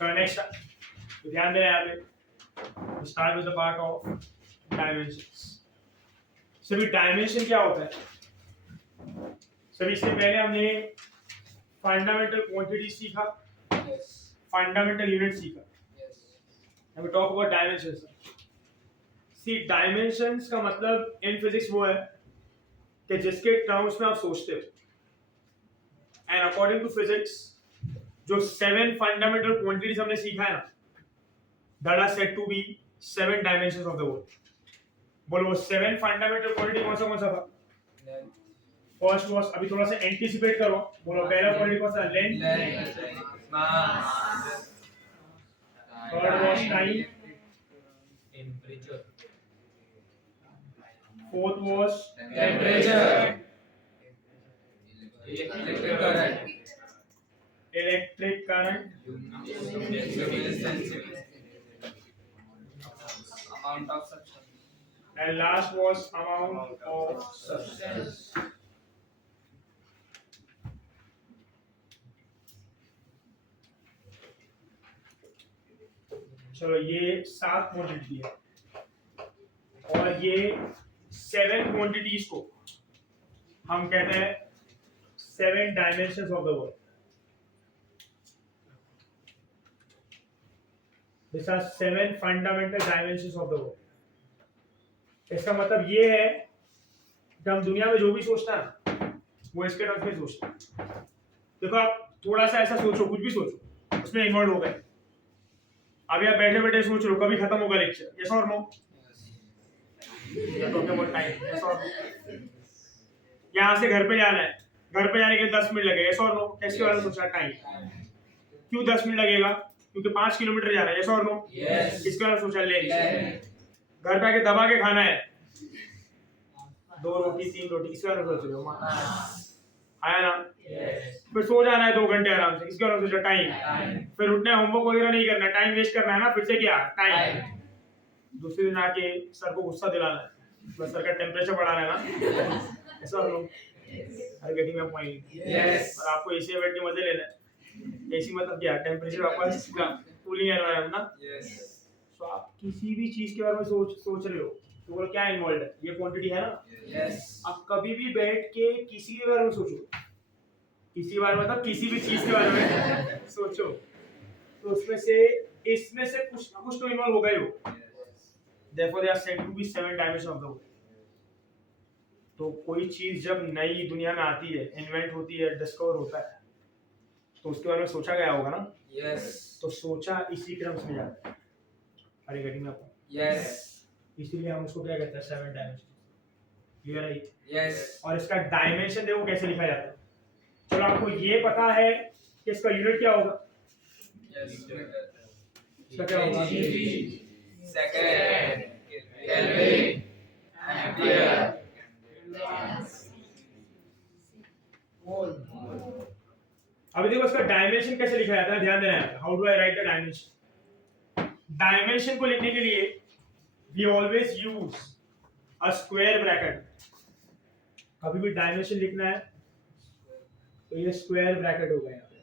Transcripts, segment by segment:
चलो नेक्स्ट, तो ध्यान देना यहाँ पे, start with the part of dimensions. सभी डायमेंशन क्या होता है? सभी इससे पहले हमने फंडामेंटल क्वांटिटी सीखा, फंडामेंटल यूनिट सीखा। Now we talk about dimensions. See, dimensions का मतलब इन फिजिक्स वो है कि जिसके टर्म्स में आप सोचते हो। एंड अकॉर्डिंग टू फिजिक्स जो 7 फंडामेंटल क्वांटिटीज हमने सीखा है ना, that are said to be 7 dimensions of the world. बोलो वो 7 फंडामेंटल क्वांटिटी कौन सा था? फर्स्ट वाज, अभी थोड़ा सा एंटीसिपेट करो, बोलो पहला क्वांटिटी कौन सा? Length, mass, third was time, temperature, fourth was temperature, electric current, electric current, amount of substance, and last was amount of substance. चलो ये 7 क्वांटिटी है, और ये 7 क्वांटिटीज को हम कहते हैं 7 dimensions of the world. This are 7 fundamental dimensions of the world. इसका मतलब ये है कि हम दुनिया में जो भी सोचना है वो इसके टर्म्स में सोचते हैं। देखो आप थोड़ा सा ऐसा सोचो, कुछ भी सोचो, उसमें इन्वॉल्व हो गए। अभी आप बैठे बैठे सोच रहे हो कभी खत्म होगा लेक्चर, यस और नो? यहाँ से घर पे जाना है, घर पे जाने के 10 मिनट लगेगा, यस और नो? कैसे वाला सोचा टाइम? क्यों 10 मिनट लगेगा? क्योंकि 5 किलोमीटर जाना है, यस और नो? किसके वाला सोचा? लेंथ। घर पे आके दबा के खाना है, 2 रोटी 3 रोटी, किसके वाला सोच रहे हो? आया ना? फिर सो जाना है 2 घंटे आराम से, किसके वाला सोचा? टाइम। फिर उठना है, होमवर्क वगैरह नहीं करना, टाइम वेस्ट करना है ना, फिर से क्या? टाइम। दूसरे दिन आके सर को गुस्सा दिलाना है, बस सर का टेम्परेचर बढ़ाना है ना, ऐसा हम लोग are getting my point? Yes. और आपको एसी में बैठ के मजे लेना है। एसी मतलब क्या? टेम्परेचर वापस का कूलिंग एनवायरनमेंट ना। यस। सो आप किसी भी चीज के बारे में सोच रहे हो तो वो क्या इन्वॉल्व है? ये क्वांटिटी है ना। यस। आप कभी भी बैठ के किसी के बारे में सोचो, किसी के बारे में मतलब किसी भी चीज के बारे में सोचो, तो इसमें से कुछ ना कुछ तो इन्वॉल्व होगा ही हो। Therefore they are said to be 7 dimensions of the world. तो कोई चीज जब नई दुनिया में आती है, इन्वेंट होती है, डिस्कवर होता है, तो उसके बारे में सोचा गया होगा ना। यस। तो सोचा इसी टर्म्स में जाता है। अरे गेटिंग अप? यस। इसीलिए हम उसको क्या कहते हैं? 7 डायमेंशन। क्लियर है? यस। और इसका डायमेंशन देखो कैसे लिखा जाता है। चलो आपको ये पता है कि इसका यूनिट क्या होगा? yes, इसका क्या होगा? second, Kelvin, ampere, mole. अभी देखो इसका डायमेंशन कैसे लिखा जाता है, ध्यान देना है। How do I write the dimension? Dimension को लिखने के लिए we always use a square bracket. कभी भी डायमेंशन लिखना है तो ये स्क्वायर ब्रैकेट होगा यहाँ पे।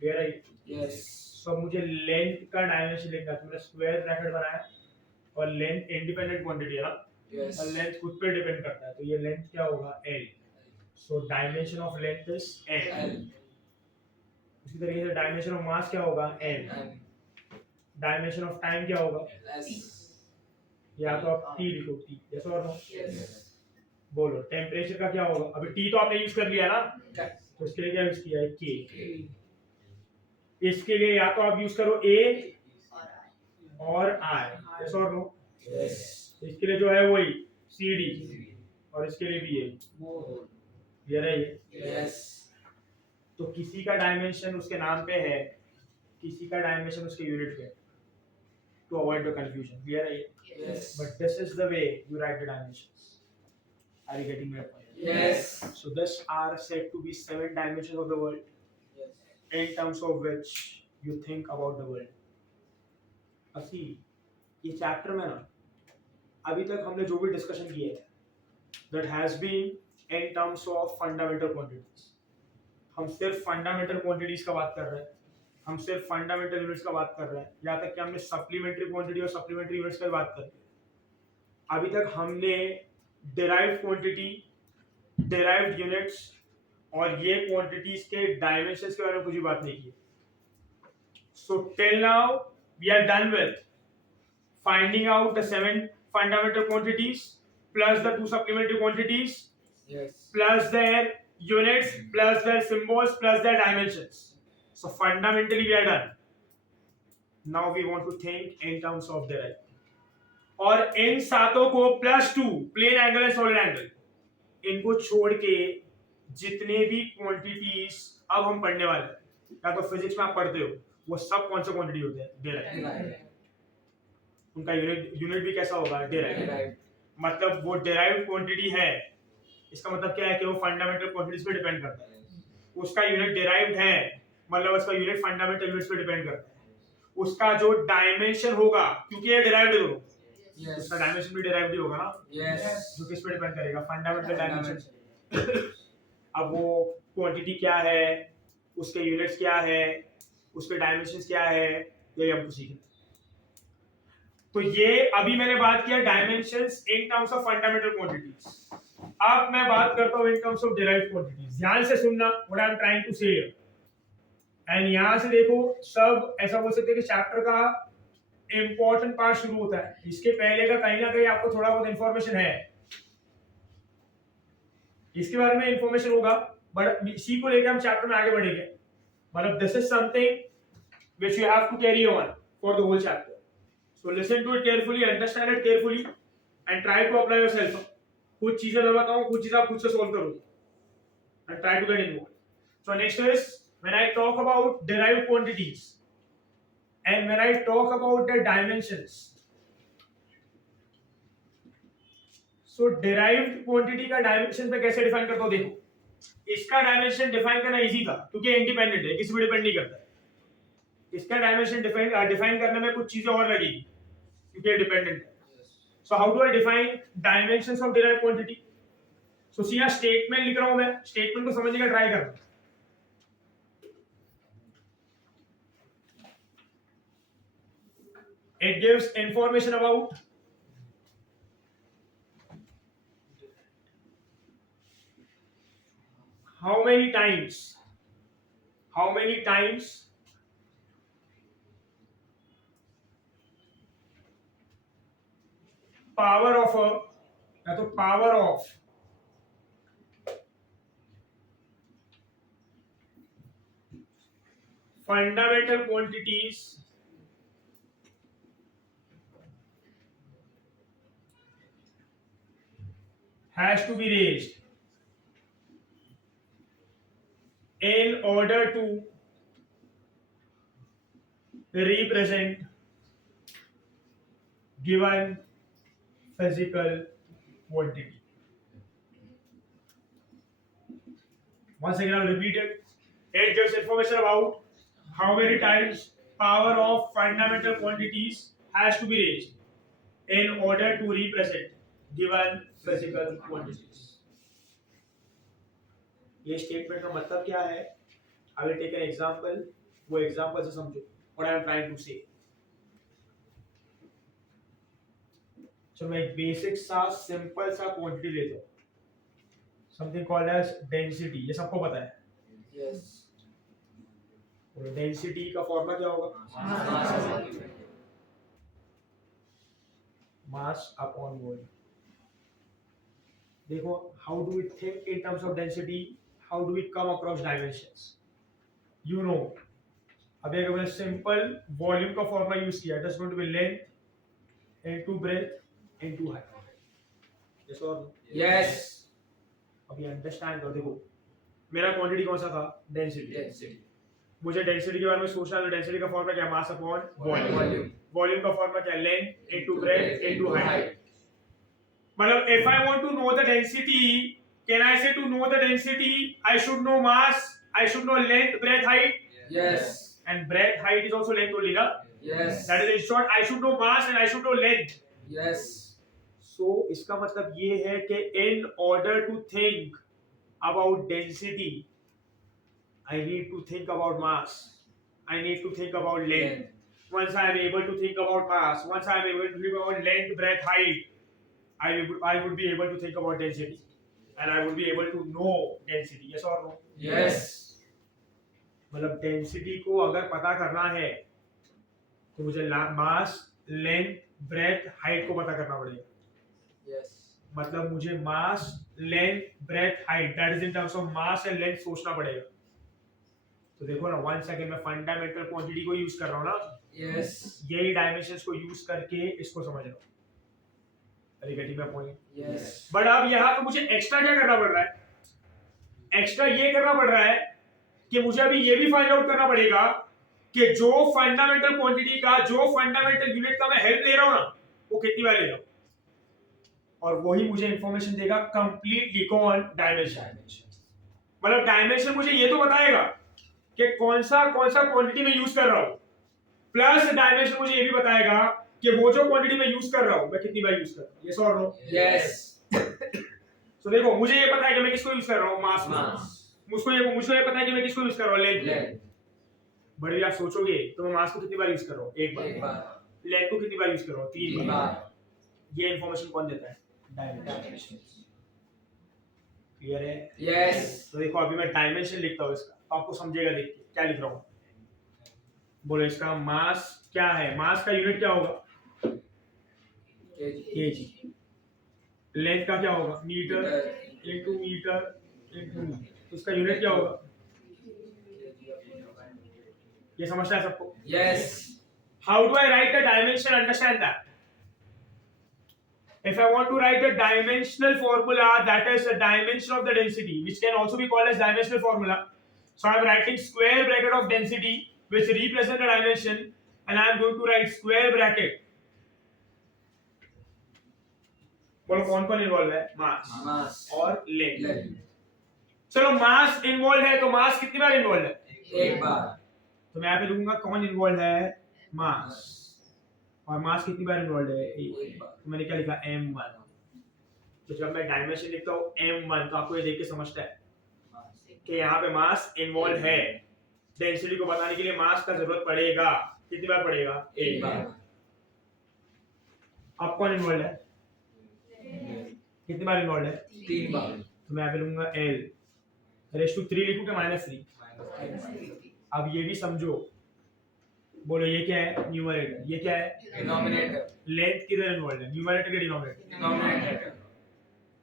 क्लियर है? यस। सो मुझे लेंथ का डायमेंशन लिखना है तो मैंने स्क्वायर ब्रैकेट बनाया, और लेंथ इंडिपेंडेंट क्वांटिटी है ना। यस। और लेंथ खुद पे डिपेंड करता है, तो ये लेंथ क्या होगा? L। So dimension of length is L। उसी तरीके से डायमेंशन ऑफ मास क्या होगा? M। डायमेंशन ऑफ टाइम क्या होगा? S। या तो आप T लिखो, T। यस और नो? यस। बोलो टेम्परेचर का क्या होगा? अभी T तो आपने यूज कर लिया ना, तो इसके लिए क्या यूज किया है? K। इसके लिए या तो आप यूज करो A और I। यस और नो? यस। इसके लिए जो है वही CD, और इसके लिए भी यही। क्लियर है? यस। तो किसी का डायमेंशन उसके नाम पे है, किसी का डायमेंशन उसके यूनिट पे, to avoid the confusion. Clear है? Yes. But this is the way you write the dimensions. Are you getting my point? Yes. So this are said to be 7 dimensions of the world. Yes. In terms of which you think about the world. असी ये chapter में ना अभी तक हमने जो भी discussion किया है, that has been in terms of fundamental quantities. हम सिर्फ fundamental quantities का बात कर रहे हैं, हम सिर्फ फंडामेंटल यूनिट्स का बात कर रहे हैं, यहाँ तक कि हमने सप्लीमेंट्री क्वांटिटी और सप्लीमेंट्री यूनिट्स की बात कर ली। अभी तक हमने डिराइव्ड क्वांटिटी, डिराइव्ड यूनिट्स और ये क्वांटिटीज के डायमेंशंस के बारे में कुछ भी बात नहीं की। So till now we are done with finding out the 7 fundamental quantities plus the 2 supplementary quantities Yes. plus their units plus their symbols plus their dimensions. So fundamentally we are done. Now we want to think in terms of derived. और इन सातों को +2 plane angle and solid angle, इनको छोड़ के जितने भी quantities अब हम पढ़ने वाले हैं, या तो फिजिक्स में आप पढ़ते हो, वो सब कौन सा क्वांटिटी होते हैं? डेराइव्ड। उनका यूनिट भी कैसा होगा? डेराइव्ड। मतलब वो डेराइव्ड क्वांटिटी है, इसका मतलब क्या है कि वो फंडामेंटल क्वांटिटीज पे डिपेंड करता है। उसका यूनिट डेराइव्ड है, मतलब उसका यूनिट फंडामेंटल यूनिट्स पे डिपेंड करता है। उसका जो डायमेंशन होगा, क्योंकि ये डेराइव्ड है, Yes. उसका डायमेंशन भी डेराइव्ड ही होगा ना, Yes. जो किस पे डिपेंड करेगा? Fundamental dimension. अब वो क्वांटिटी क्या है, उसके यूनिट्स क्या है, उसके डायमेंशंस क्या है, ये हमको सीखना। तो ये अभी मैंने बात किया dimensions in terms of fundamental quantities. अब मैं बात करता हूं in terms of derived quantities. ध्यान से सुनना what I am trying to say. And यहां से देखो, सब ऐसा बोल सकते हैं कि चैप्टर का इंपॉर्टेंट पार्ट शुरू होता है। इसके पहले का कहीं ना कहीं आपको थोड़ा बहुत इंफॉर्मेशन है, इसके बारे में इंफॉर्मेशन होगा, बट इसी को लेकर हम चैप्टर में आगे बढ़ेंगे। मतलब this is something which you have to carry on for the whole chapter. So listen to it carefully, understand it carefully, and try to apply yourself. कुछ चीजें मैं बताऊं, कुछ चीजें आप खुद से solve करोगे, and try to get involved. So next is when I talk about derived quantities, and when I talk about their dimensions. So derived quantity का dimension पे कैसे define करता हूं? देखो, इसका dimension define करना easy था, क्योंकि independent है, किसी पे depend नहीं करता है। इसका dimension define करने में कुछ चीजें और लगेगी, क्योंकि डिपेंडेंट है। So how do I define dimensions of derived quantity? So see, यहां स्टेटमेंट लिख रहा हूं, मैं स्टेटमेंट को समझने का ट्राई कर रहा हूं। It gives information about how many times power of या तो power of fundamental quantities has to be raised in order to represent given physical quantity. Once again, I'll repeat it. It gives information about how many times power of fundamental quantities has to be raised in order to represent given physical quantities. ये statement का मतलब क्या है? I will take an example. वो example से समझो what I am trying to say. तो मैं एक बेसिक सा सिंपल सा क्वांटिटी लेता हूँ, समथिंग कॉल्ड एज डेंसिटी। ये सबको पता है। Yes. डेंसिटी का फॉर्मूला क्या होगा? Mass upon volume. देखो, how do we think in terms of density, how do we come across dimensions? You know, अभी अगर मैंने सिंपल वॉल्यूम का फॉर्मूला यूज किया, it is going to be length into breadth into height. Yes और no? Yes. अभी understand करो। देखो, मेरा क्वांटिटी कौन सा था? डेंसिटी। Density. मुझे डेंसिटी के बारे में सोचना है। डेंसिटी का फॉर्मूला क्या है? Mass upon volume. वॉल्यूम का फॉर्मूला क्या है? Length into breadth into height. मतलब if I want to know the density, can I say to know the density I should know mass, I should know length, breadth, height, Yes. and breadth height is also length only, na? Yes. That is, in short, I should know mass and I should know length. Yes. So इसका मतलब ये है कि in order to think about density, I need to think about mass. I need to think about length. Once I am able to think about mass, once I am able to think about length, breadth, height, I would be able to think about density, and I would be able to know density. Yes or no? Yes. मतलब density को अगर पता करना है तो मुझे mass, length, breadth, height को पता करना पड़ेगा. Yes. मतलब मुझे mass, length, breadth, height, that is in terms of mass and length सोचना पड़ेगा. तो देखो ना, 1 सेकंड में फंडामेंटल क्वांटिटी को यूज कर रहा हूँ ना. Yes. यही डायमेंशंस को यूज करके इसको समझ रहा हूँ. अरे getting my point. Yes. But अब यहाँ पे मुझे एक्स्ट्रा क्या करना पड़ रहा है? एक्स्ट्रा ये करना पड़ रहा है कि मुझे अभी ये भी फाइंड आउट करना पड़ेगा कि जो फंडामेंटल क्वांटिटी का, जो फंडामेंटल यूनिट का मैं हेल्प ले रहा हूँ ना, वो कितनी बार ले रहा हूँ. और वही मुझे इंफॉर्मेशन देगा कंप्लीटली. कौन? डायमेंशन. मतलब डायमेंशन मुझे ये तो बताएगा कि कौन सा क्वांटिटी में यूज कर रहा हूँ, प्लस डायमेंशन मुझे ये भी बताएगा कि वो जो क्वांटिटी में यूज कर रहा हूँ मैं कितनी बार यूज कर रहा हूँ. यस और नो? Yes. तो देखो, मुझे ये पता है कि मैं किसको यूज कर रहा हूँ, मास. Mass. मुझे ये पता है कि मैं किसको यूज कर रहा हूँ, लेंथ. Length. बट भी आप सोचोगे तो मैं मास को कितनी बार यूज कर रहा हूँ? एक एक बार. बार. लेंथ को कितनी बार यूज कर रहा हूँ? 3 तीन बार. बार. ये इंफॉर्मेशन कौन देता है? डायमेंशन. Dimensions. क्लियर है? Yes. तो देखो, अभी मैं डायमेंशन लिखता हूँ इसका, तो आपको समझेगा. देख के क्या लिख रहा हूँ. बोलो, इसका मास क्या है? मास का यूनिट क्या होगा? केजी. लेंथ का क्या होगा? Metre into metre into. इसका यूनिट क्या होगा? ये समझता है सबको? Yes. How do I write the dimension? Understand that. If I want to write the dimensional formula, that is the dimension of the density, which can also be called as dimensional formula. So I am writing square bracket of density, which represent the dimension, and I am going to write square bracket. बोलो कौन कौन involve है? मास Mass. और length. Length. चलो, मास involve है तो मास कितनी बार involve है? एक बार. तो मैं यहाँ पे लिखूंगा कौन इन्वॉल्व है? मास. और मास कितनी बार इन्वॉल्व है? एक बार. तो मैंने क्या लिखा? m1. तो जब मैं डायमेंशन लिखता हूँ m1, तो आपको ये देख के समझता है कि यहाँ पे मास इन्वॉल्व है. डेंसिटी को बताने के लिए मास का जरूरत पड़ेगा. कितनी बार पड़ेगा? एक बार. अब कौन इन्वॉल्व है? कितनी बार इन्वॉल्व है? तीन बार. तो मैं यहाँ पे लूंगा l. रेस टू 3 लिखूं क्या -3? अब ये भी समझो. बोलो, ये क्या है? न्यूमरेटर. ये क्या है? Denominator. लेंथ किधर इन्वॉल्व है? न्यूमरेटर के डिनोमिनेटर. Denominator.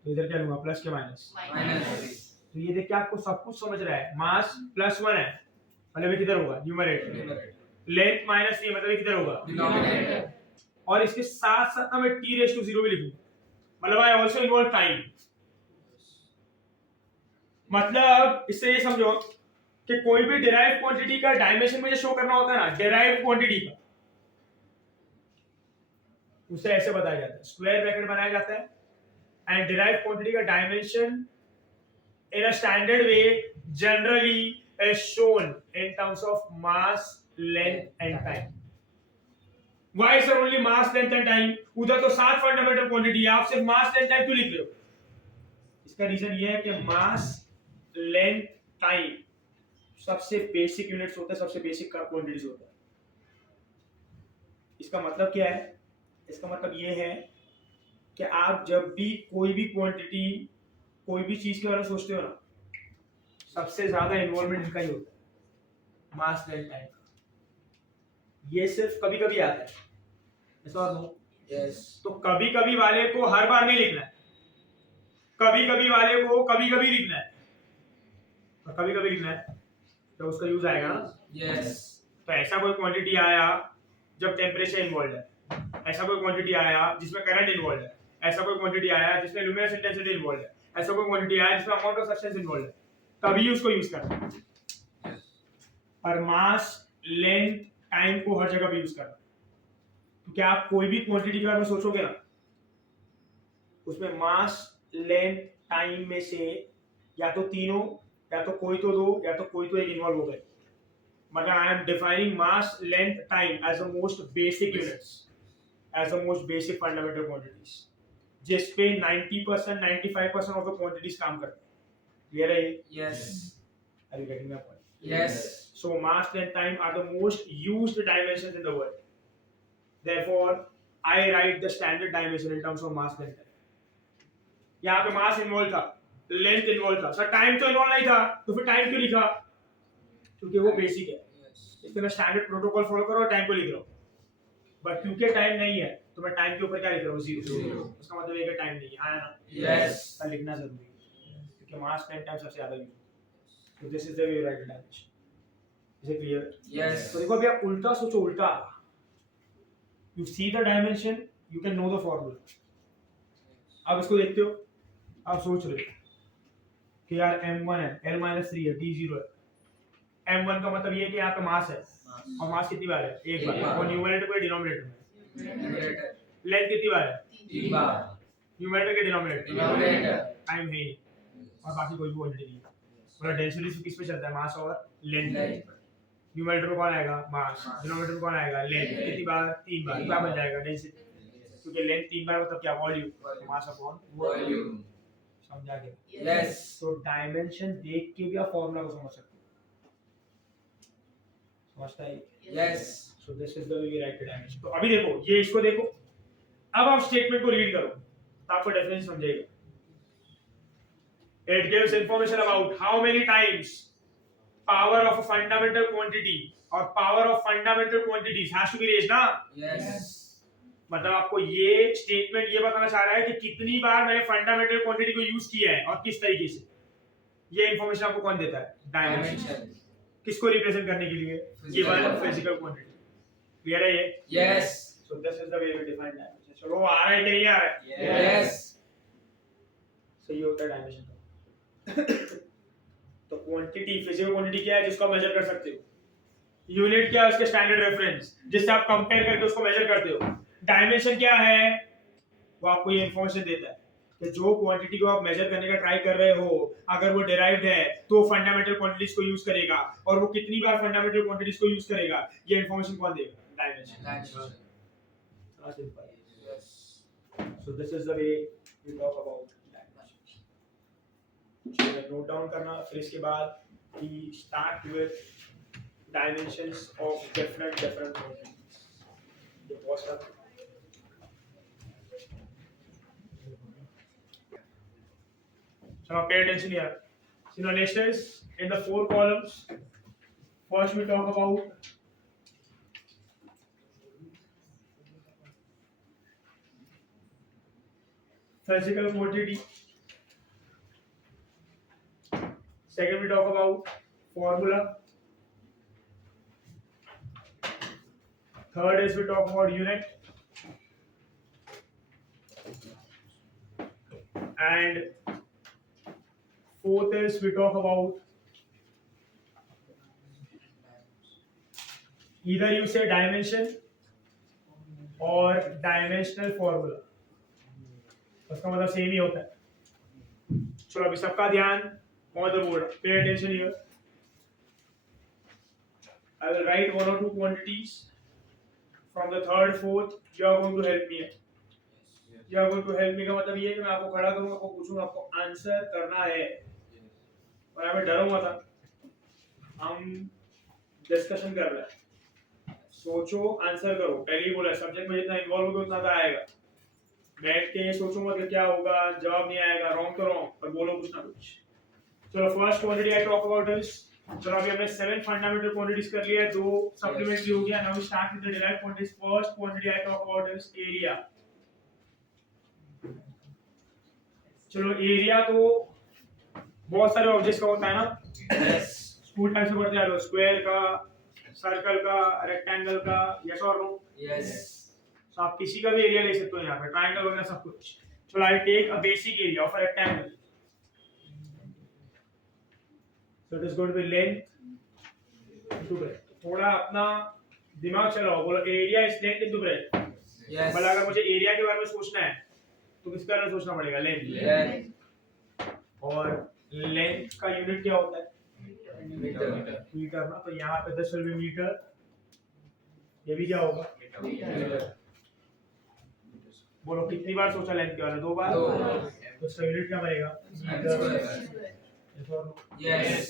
तो इधर क्या लूंगा? प्लस के माइनस. Minus. तो ये देख के आपको सब कुछ समझ रहा है. मास +1 है, मतलब ये किधर होगा? न्यूमरेटर. Numerator. लेंथ -3 मतलब ये किधर होगा? Denominator. और इसके साथ साथ ना मैं t⁻0 भी लिखूंगा. मतलब आई आल्सो इन्वॉल्व टाइम. मतलब इससे ये समझो कि कोई भी डिराइव क्वांटिटी का डायमेंशन मुझे शो करना होता है ना, डिराइव क्वांटिटी का, उसे ऐसे बताया जाता है, स्क्वायर ब्रैकेट बनाया जाता है. एंड डिराइव क्वांटिटी का dimension in a standard way generally is shown in terms of mass, length and time. Why sir only mass, length and time? उधर तो 7 फंडामेंटल क्वांटिटी है, आप सिर्फ मास, लेंथ, टाइम क्यों लिख रहे हो? इसका रीजन ये है कि मास, लेंथ, टाइम सबसे बेसिक यूनिट्स होते हैं, सबसे बेसिक क्वांटिटीज होते हैं. इसका मतलब क्या है? इसका मतलब ये है कि आप जब भी कोई भी क्वांटिटी, कोई भी चीज के बारे में सोचते हो ना, सबसे ज्यादा इन्वॉल्वमेंट इनका ही होता है, मास, लेंथ, टाइम. ये सिर्फ कभी कभी आता है. ऐसा और नो? Yes. तो कभी कभी वाले को हर बार नहीं लिखना है. कभी कभी वाले को कभी कभी लिखना है. और कभी कभी लिखना है तो उसका यूज आएगा ना. Yes. तो ऐसा कोई क्वांटिटी आया जब टेम्परेचर इन्वॉल्व है, ऐसा कोई क्वांटिटी आया जिसमें करंट इन्वॉल्व है, ऐसा कोई क्वांटिटी आया जिसमें लुमिनस इंटेंसिटी इन्वॉल्व है, ऐसा कोई क्वांटिटी आया जिसमें अमाउंट ऑफ सब्सटेंस इन्वॉल्व है, तभी उसको यूज करना. पर मास, लेंथ, टाइम को हर जगह पे यूज करना. तो क्या आप कोई भी क्वांटिटी के बारे में सोचोगे ना, उसमें मास, लेंथ, टाइम में से या तो तीनों, या तो कोई तो दो, या तो कोई तो एक इन्वॉल्व हो गए. मतलब I am defining mass, length, time as the most basic units, as the most basic fundamental quantities, जिस पे 90% 95% ऑफ द क्वांटिटीज काम करते हैं. क्लियर है ये? Yes. Are you getting my point? Yes. So mass, length, time are the most used dimensions in the world. Therefore, I write the standard dimension in terms of mass, length, time. यहाँ पे मास involve था, length involve था, sir time तो involve नहीं था, तो फिर time क्यों लिखा? क्योंकि वो बेसिक है, इसमें मैं स्टैंडर्ड प्रोटोकॉल फॉलो कर रहा हूँ, टाइम को लिख रहा हूँ. बट क्योंकि टाइम नहीं है तो मैं टाइम के ऊपर क्या लिख रहा हूँ? जीरो. उसका मतलब ये कि टाइम नहीं है, आया ना? Yes. पर लिखना जरूरी है क्योंकि मास, लेंथ, टाइम सबसे ज्यादा यूज होता है. So this is the way you write the dimension. Is it clear? Yes. तो देखो अभी आप उल्टा सोचो, उल्टा. You see the dimension, you can know the formula. आप इसको देखते हो, आप सोच रहे हो कि यार m1 है, l-3 है, t0 है. m1 का मतलब ये है कि यहाँ पे मास है, और मास कितनी बार है? एक बार. और न्यूमरेटर को डिनोमिनेटर में. Numerator. लेंथ कितनी बार है? 3 बार. न्यूमरेटर के डिनोमिनेटर. Denominator. टाइम है ही और बाकी कोई भी क्वांटिटी नहीं है. मतलब डेंसिटी किस पे चलता है? मास और लेंथ. Length. न्यूमरेटर में कौन आएगा? मास. डिनोमिनेटर में कौन आएगा? लेंथ. कितनी बार? 3 बार. क्या बन जाएगा? डेंसिटी. क्योंकि लेंथ 3 बार मतलब क्या? वॉल्यूम. Mass upon Volume. समझा के. Yes. तो डायमेंशन देख के भी आप फार्मूला को समझ सकते हो. समझता है? Yes. So this is the way we write the dimension. तो अभी देखो, ये इसको देखो, अब आप स्टेटमेंट को रीड करो तो आपको डेफिनेशन समझेगा. It gives information about how many times power of a fundamental quantity or power of fundamental quantities has to be raised ना. Yes. मतलब आपको ये स्टेटमेंट ये बताना चाह रहा है कि कितनी बार मैंने फंडामेंटल क्वांटिटी को यूज किया है और किस तरीके से. ये इंफॉर्मेशन आपको कौन देता है? डायमेंशन. Dimension. किसको रिप्रेजेंट करने के लिए? Given physical quantity. क्लियर है ये? Yes. So this is the way we define dimension. चलो आ रहा है कि नहीं आ रहा है? Yes. सही होता है डायमेंशन का. तो क्वांटिटी, फिजिकल क्वांटिटी क्या है जिसको आप मेजर कर सकते हो? यूनिट क्या है? उसके स्टैंडर्ड रेफरेंस जिससे आप कंपेयर करके उसको मेजर करते हो. डायमेंशन क्या है? वो आपको ये इंफॉर्मेशन देता है कि जो क्वांटिटी को आप मेजर करने का ट्राई कर रहे हो, अगर वो डिराइव्ड है तो फंडामेंटल क्वांटिटीज को यूज करेगा, और वो कितनी बार फंडामेंटल क्वांटिटीज को यूज करेगा, ये इंफॉर्मेशन कौन देगा? Dimension. Dimension. Yes. So this is the way we talk about dimensions. चलिए नोट डाउन करना. फिर इसके बाद we start with dimensions of different quantities. ये बहुत सारा. So now pay attention here. So now next is in the 4 columns. First we talk about physical quantity. Second we talk about formula. Third is we talk about unit. And fourth is we talk about either you say dimension or dimensional formula. उसका मतलब same ही होता है. चलो अभी सबका ध्यान on the board. Pay attention here. I will write 1 or 2 quantities. From the third, fourth, you are going to help me. You are going to help me का मतलब ये है कि मैं आपको खड़ा करूँगा, आपको पूछूंगा, आपको आंसर करना है. और यहाँ पे डरो मत. हम डिस्कशन कर रहे हैं. सोचो, आंसर करो. पहले ही बोला सब्जेक्ट में जितना इन्वॉल्व होगा उतना तो आएगा. बैठ के ये सोचो मत कि क्या होगा, जवाब नहीं आएगा, रॉन्ग तो रॉन्ग, पर बोलो कुछ ना कुछ. चलो first quantity I talk about is, चलो अभी हमने 7 फंडामेंटल क्वांटिटीज कर लिया है, 2 सप्लीमेंट्री हो गया. Now we start with the derived quantities. First quantity I talk about is area. चलो एरिया तो बहुत सारे ऑब्जेक्ट्स का होता है ना. Yes. स्कूल टाइम से पढ़ते आ रहे हो, स्क्वायर का, सर्कल का, रेक्टेंगल का, यस और नो. Yes. तो आप किसी का भी एरिया ले सकते हो यहाँ पे, ट्रायंगल वगैरह सब कुछ. चलो I take a basic area of a rectangle. So it is going to be length into breadth. थोड़ा अपना दिमाग चलाओ, बोलो area is length into breadth. Yes. भला अगर मुझे एरिया के बारे में सोचना है तो किसके बारे में सोचना पड़ेगा? लेंथ. Length. और लेंथ का यूनिट क्या होता है? Meter. मीटर ना. तो यहाँ पे 10 will be मीटर. ये भी क्या होगा? Meter. बोलो कितनी बार सोचा लेंथ के बारे में? 2 बार. तो इसका यूनिट क्या बनेगा? मीटर. Yes.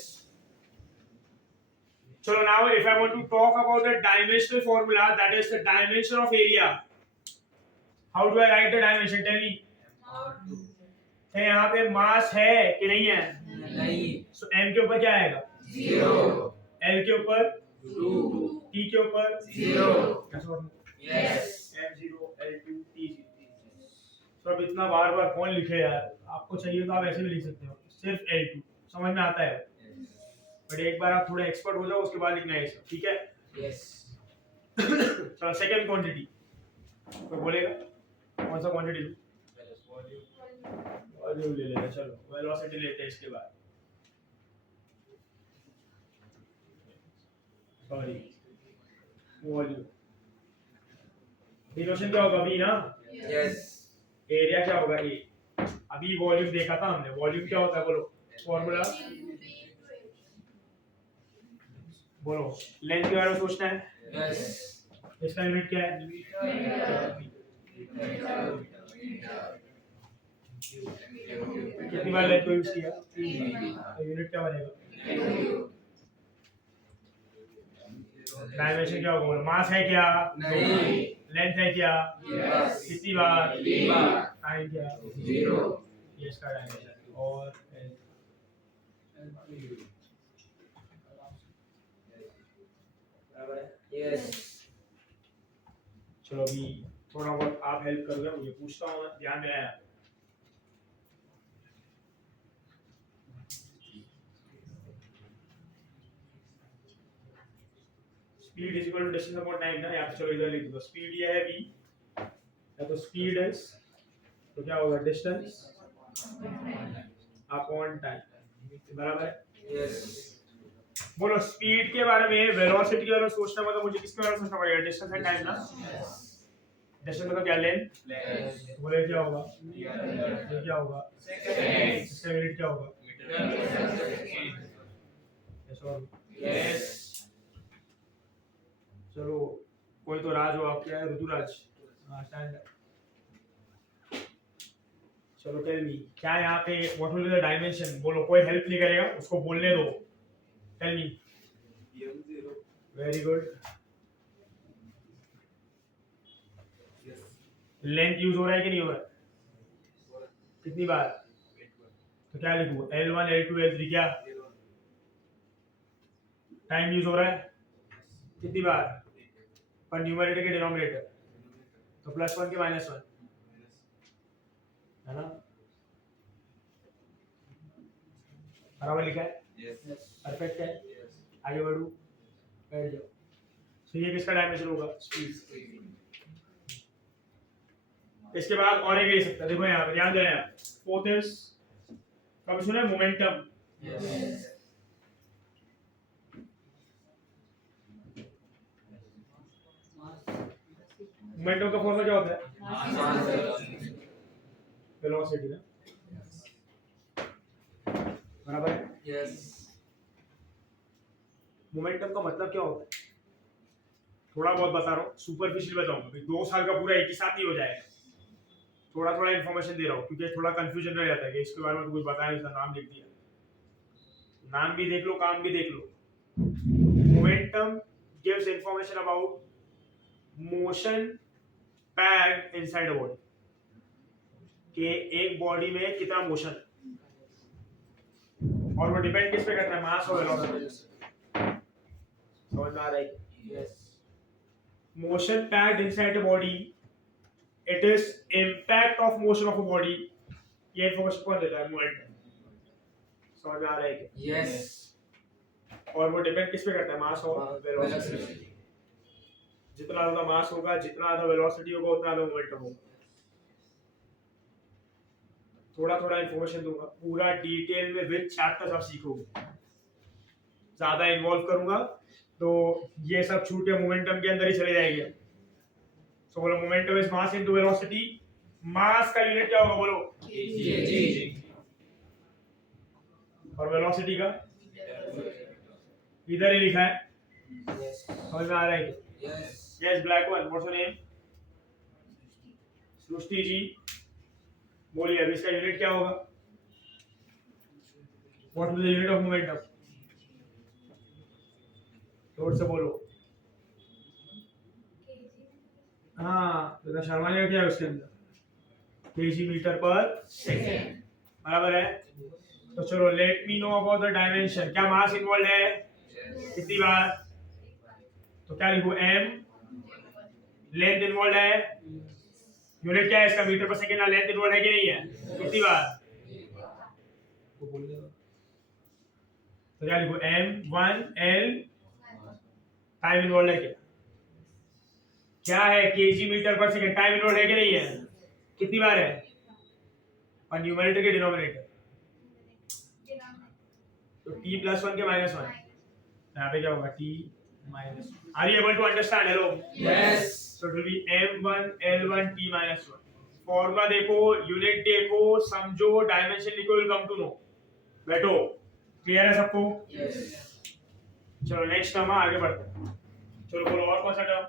चलो now if I want to talk about the dimensional formula, that is the dimension of area. How do I write the dimension? Tell me. R2 है यहाँ पे मास है कि नहीं है? नहीं So m के ऊपर क्या आएगा? 0 l के ऊपर 2 t के ऊपर 0 Yes or no? yes m0 l2 t0. तो अब इतना बार बार कौन लिखे यार? आपको चाहिए तो आप ऐसे भी लिख सकते हो, सिर्फ l2 समझ में आता है, बट एक बार आप थोड़ा एक्सपर्ट हो जाओ उसके बाद लिखना है इसका, ठीक है? yes चलो सेकंड क्वांटिटी तो बोलेगा कौन सा क्वांटिटी? वॉल्यूम ले लेना, चलो वेलोसिटी लेते हैं इसके बाद, सॉरी वॉल्यूम। डिनोशन क्या होगा? v ना, yes एरिया क्या होगा? a। अभी वॉल्यूम देखा था हमने, वॉल्यूम क्या होता है बोलो, फॉर्मूला बोलो। लेंथ के बारे में सोचना है, yes इसका यूनिट क्या है? कितनी बार लेंथ को यूज किया? तो यूनिट क्या बनेगा? डायमेंशन क्या होगा? मास है क्या? नहीं लेंथ है क्या? yes कितनी बार? 3 बार टाइम क्या? 0 ये इसका डायमेंशन। और yes चलो अभी थोड़ा बहुत आप हेल्प करोगे, मुझे पूछता हूँ, ध्यान में आया? Speed is equal to distance upon time ना, या तो चलो इधर लिख दो, स्पीड ये है v, या तो स्पीड इज, तो क्या होगा? डिस्टेंस अपॉन टाइम, बराबर है? yes बोलो स्पीड के बारे में, वेलोसिटी के बारे में सोचना मतलब मुझे किसके बारे में सोचना पड़ेगा? डिस्टेंस एंड टाइम ना। डिस्टेंस मतलब क्या? लेंथ। बोले क्या होगा? ये क्या होगा? इसका यूनिट क्या होगा? यस और yes चलो कोई तो राज हो, आप क्या है? ऋतुराज। हाँ स्टैंड। चलो टेल मी, क्या यहाँ पे what will be the dimension? बोलो, कोई हेल्प नहीं करेगा, उसको बोलने दो। Tell me. Very good. Length use हो रहा है कि नहीं हो रहा है? कितनी बार? तो क्या लिखूं? L1 L2 L3 क्या? टाइम यूज हो रहा है कितनी बार? पर न्यूमरेटर के डिनोमिनेटर, तो +1 के -1 है ना, बराबर लिखा है? परफेक्ट है। आगे बढ़ू, बैठ जाओ। तो ये किसका डायमेंशन होगा? स्पीड। इसके बाद और एक ले सकता है, देखो यहाँ पे ध्यान देना। फोर्थ इज, कब सुना है? मोमेंटम। yes मोमेंटम का फॉर्मूला क्या होता है? वेलोसिटी ना, बराबर है? yes मोमेंटम का मतलब क्या होता है? थोड़ा बहुत बता रहा हूँ, सुपरफिशियल बताऊंगा, भाई 2 साल का पूरा एक ही साथ ही हो जाएगा। थोड़ा थोड़ा इन्फॉर्मेशन दे रहा हूँ क्योंकि थोड़ा कंफ्यूजन रह जाता है कि इसके बारे में तो कुछ बताया नहीं, नाम लिख दिया। नाम भी देख लो, काम भी देख लो। Momentum gives information about motion packed inside a body, कि एक बॉडी में कितना मोशन, और वो डिपेंड किस पे करता है? मास और वेलोसिटी। समझ में आ रहा है? yes motion packed inside a body, it is impact of motion of a body. ये इंफॉर्मेशन कौन देता है? मोमेंटम। समझ में आ रहा है क्या? yes और वो डिपेंड किस पे करता है? मास और वेलोसिटी। velocity जितना ज्यादा मास होगा, जितना ज्यादा वेलोसिटी होगा, उतना ज्यादा मोमेंटम होगा। थोड़ा थोड़ा इन्फॉर्मेशन दूंगा, पूरा डिटेल में विद चैप्टर्स आप सीखोगे। ज्यादा इन्वॉल्व करूंगा तो ये सब छूट के मोमेंटम के अंदर ही चले जाएंगे। सो बोलो, momentum is mass into velocity. Mass का यूनिट क्या होगा बोलो? kg और वेलोसिटी का इधर ही लिखा है, yes समझ में आ रहा है क्या? yes yes, black one, what's your name? Srishti ji. बोलिए, अब इसका यूनिट क्या होगा? What will the unit of momentum? जोर से बोलो। हाँ तो शर्मा ने क्या है उसके अंदर, केजी मीटर पर सेकेंड, बराबर है। तो चलो let me know about the dimension, क्या मास इन्वॉल्व है, कितनी बार, तो क्या लिखूं, m, लेंथ इन्वॉल्व है, यूनिट क्या है इसका, मीटर पर सेकेंड, लेंथ इन्वॉल्व है कि नहीं है, कितनी बार, तो क्या लिखूं, m1 l, टाइम इन्वॉल्व है क्या, क्या है, केजी मीटर पर सेकेंड, टाइम इन्वॉल्व है कि नहीं है, कितनी बार है, और न्यूमरेटर के डिनोमिनेटर, तो t प्लस 1 के माइनस 1, यहाँ पे क्या होगा, t minus, are you able to understand, hello, yes, so it will be m1 l1 t minus 1, formula देखो, यूनिट देखो, समझो, डायमेंशन लिखो, विल कम टू नो, बैठो, क्लियर है सबको, यस, चलो नेक्स्ट टर्म आगे बढ़ते हैं, चलो बोलो और कौन सा टर्म,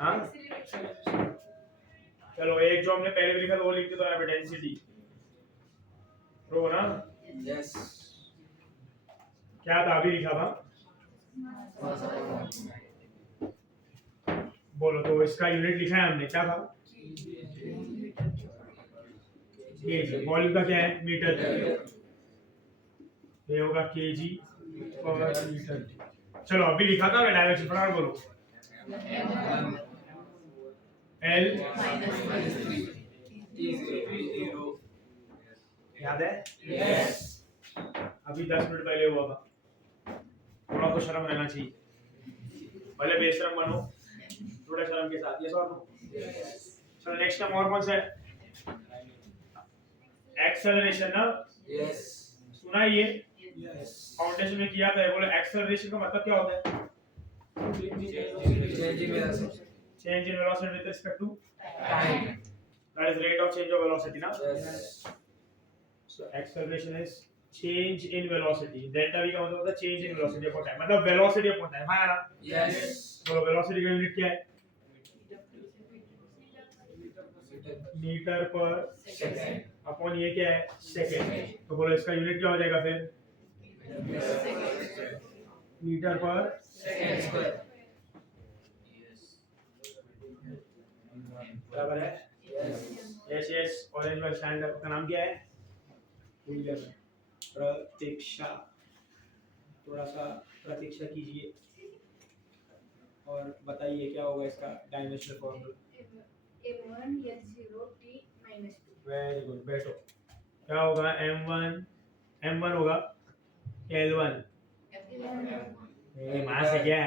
हाँ चलो एक जो हमने पहले भी लिखा था वो लिखते तो यहाँ पे डेंसिटी, रो ना, यस, क्या था अभी लिखा था, बोलो, तो इसका यूनिट लिखा है हमने, क्या था, केजी, वॉल्यूम का क्या है, मीटर, ये होगा केजी पर मीटर, चलो अभी लिखा था डायमेंशन, फटाफट बोलो, एल, याद है, यस, अभी 10 मिनट पहले हुआ था, थोड़ा तो शर्म रहना चाहिए, भले बेशरम बनो, थोड़ा शर्म के साथ, ये सॉल्व नो, चलो नेक्स्ट टाइम और कौन सा है, एक्सेलरेशन ना, यस, सुना है ये, यस, फाउंडेशन में किया था, बोलो एक्सेलरेशन का मतलब क्या होता है, change in velocity with respect to time, that is rate of change of velocity ना, yes, so acceleration is change in velocity, delta v का मतलब होता है change in velocity upon time, मतलब velocity upon time, हाँ ना, yes, बोलो velocity का यूनिट क्या है, मीटर पर सेकंड, अपॉन ये क्या है, सेकंड, तो बोलो इसका यूनिट क्या हो जाएगा फिर, मीटर पर सेकंड स्क्वायर, बराबर है, यस यस, ऑरेंज वाला स्टैंड का नाम क्या है, भूल गया मैं, प्रतीक्षा, थोड़ा सा प्रतीक्षा कीजिए और बताइए क्या होगा इसका डायमेंशनल फॉर्मूला, वेरी गुड, बैठो, क्या होगा, m1 होगा, l1, ये मास है क्या,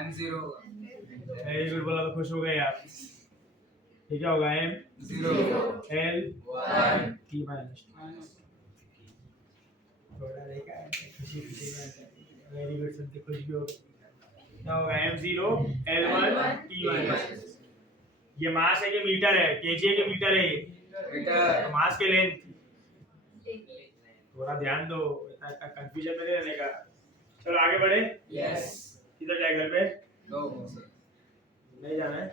m0, वेरी गुड, बोला तो खुश हो गए आप, ये क्या होगा, m0 l 1 t माइनस, थोड़ा देखा है, खुशी खुशी में, वेरी गुड, सुन के खुश भी हो, क्या होगा, m0 l1 t माइनस, ये मास है कि मीटर है, केजी है कि मीटर है, मीटर, मास के लेंथ, थोड़ा ध्यान दो, इतना कंफ्यूजन में नहीं रहने का, चलो आगे बढ़े, यस, किधर जाए, घर पे नो, नहीं जाना है,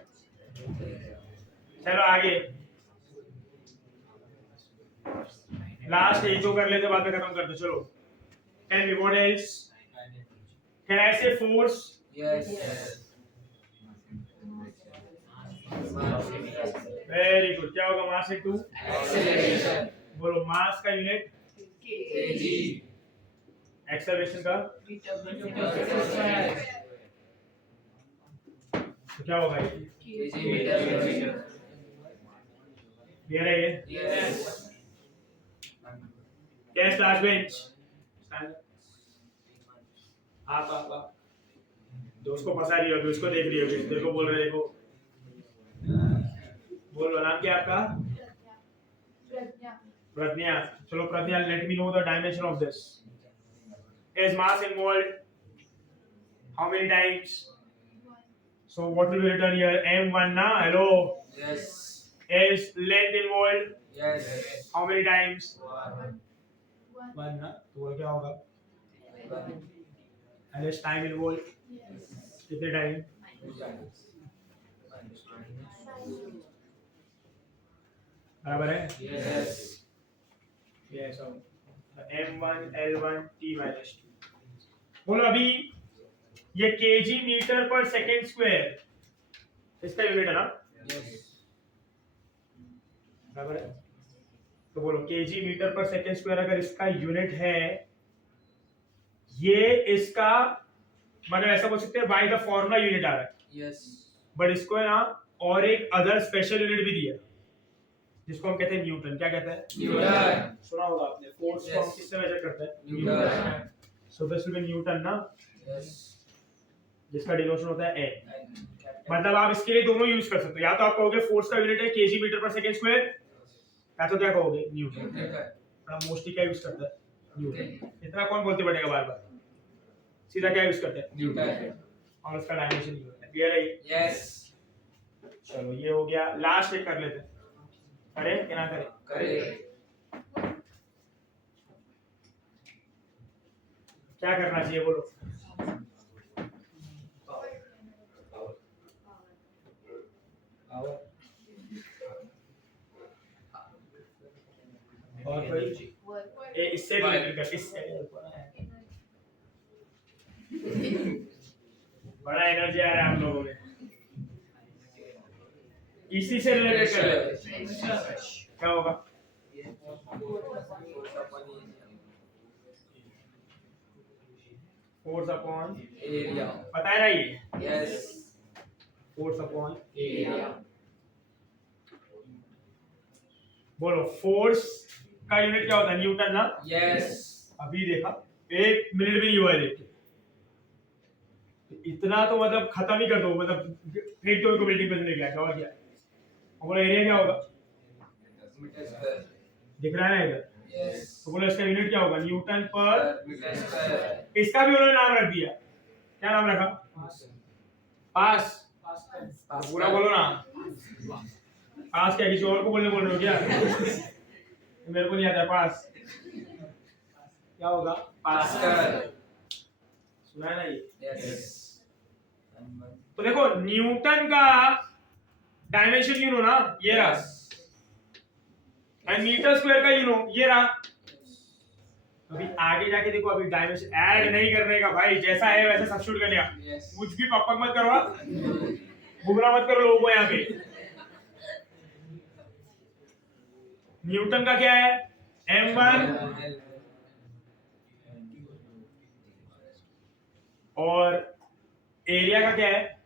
चलो आगे, लास्ट एक दो कर लेते, बाद में खत्म कर दो, चलो, tell me what else, can I say force, yes, very good, क्या होगा, मास इनटू, एक्सेलरेशन, बोलो मास का यूनिट, केजी, एक्सेलरेशन का, तो क्या होगा ये, केजी मीटर, क्लियर है ये, यस, कैश क्लास बेंच, आप दोस्त को फंसा रही हो, उसको देख रही हो, देखो बोल रहे, देखो बोलो, नाम क्या है आपका, प्रज्ञा, चलो Pragya, let me know the dimension of this, is mass involved, how many times, so what will be written here, m1 na, hello, yes, is length involved, yes, how many times, 1 1 ना, तो क्या होगा, and is time involved, कितने time, बराबर है, yes, yes, m1 l1 t minus 2। बोलो अभी ये kg मीटर पर सेकेंड स्क्वायर इसका यूनिट है ना, बराबर है। तो बोलो kg मीटर पर सेकेंड स्क्वायर अगर इसका यूनिट है, ये इसका मतलब ऐसा बोल सकते हैं बाय द फॉर्मूला यूनिट आ रहा है, बट इसको है ना और एक अदर स्पेशल यूनिट भी दिया जिसको हम कहते हैं न्यूटन। क्या कहते हैं? न्यूटन। सुना होगा आपने, फोर्स को हम किससे मेजर करते हैं? Newton. So this will B Newton ना, जिसका डिनोशन होता है N। मतलब आप इसके लिए दोनों यूज कर सकते हो, या तो आप कहोगे फोर्स का यूनिट है kg metre per second square, या तो क्या कहोगे? न्यूटन। बड़ा मोस्टली क्या यूज करता है? न्यूटन। इतना कौन बोलते बढ़ेगा बार बार, सीधा क्या यूज करते हैं? न्यूटन। और उसका डायमेंशन न्यूटन है। क्लियर है ये? यस। चलो ये हो गया, लास्ट एक कर लेते हैं। करें कि ना करें? करें। क्या करना चाहिए बोलो? और कोई इससे रिलेटेड कर, इससे बड़ा एनर्जी आ रहा है आप लोगों में, इसी से रिलेटेड कर ले। क्या होगा? Force upon area. पता है ना ये? यस। Force upon area. बोलो फोर्स का यूनिट क्या होता है? न्यूटन ना? यस। अभी देखा, एक मिनट भी नहीं हुआ है देख के, इतना तो मतलब खत्म ही कर दो, मतलब फेंक दो बिल्डिंग पे से निकला क्या, और क्या? और बोलो एरिया क्या होगा? Metre square. दिख रहा है ना इधर? यस। तो बोलो इसका यूनिट क्या होगा? न्यूटन पर मीटर स्क्वायर। इसका भी उन्होंने नाम रख दिया, क्या नाम रखा? पास। पूरा बोलो ना, पास क्या किसी और को बोल रहे हो क्या? मेरे को नहीं आता पास क्या होगा? पास्कल। सुना है ना ये? यस। तो देखो न्यूटन का डायमेंशन यू नो ना, ये रहा, एंड मीटर स्क्वायर का यू नो ये रहा। अभी आगे जाके देखो, अभी डायमेंशन ऐड नहीं करने का भाई, जैसा है वैसा सब्स्टिट्यूट करने का, कुछ भी पपक मत करवा, घुमरा मत करो लोगों को यहाँ पे। न्यूटन का क्या है? m1 और एरिया का क्या है?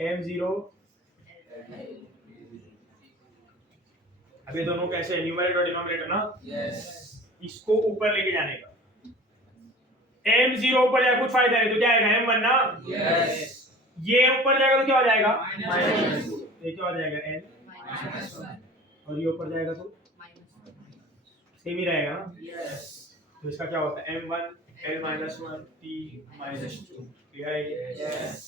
m0। अभी दोनों कैसे, न्यूमरेटर और डिनोमिनेटर ना? यस। इसको ऊपर लेके जाने का, m0 ऊपर जाए कुछ फायदा नहीं, तो क्या आएगा? m1 ना? यस। ये ऊपर जाएगा तो क्या हो जाएगा? माइनस। ये क्या हो जाएगा? n। और ये ऊपर जाएगा तो सेम ही रहेगा ना? यस। तो इसका क्या होता है? m1 l-1 t -2। क्लियर है ये? यस।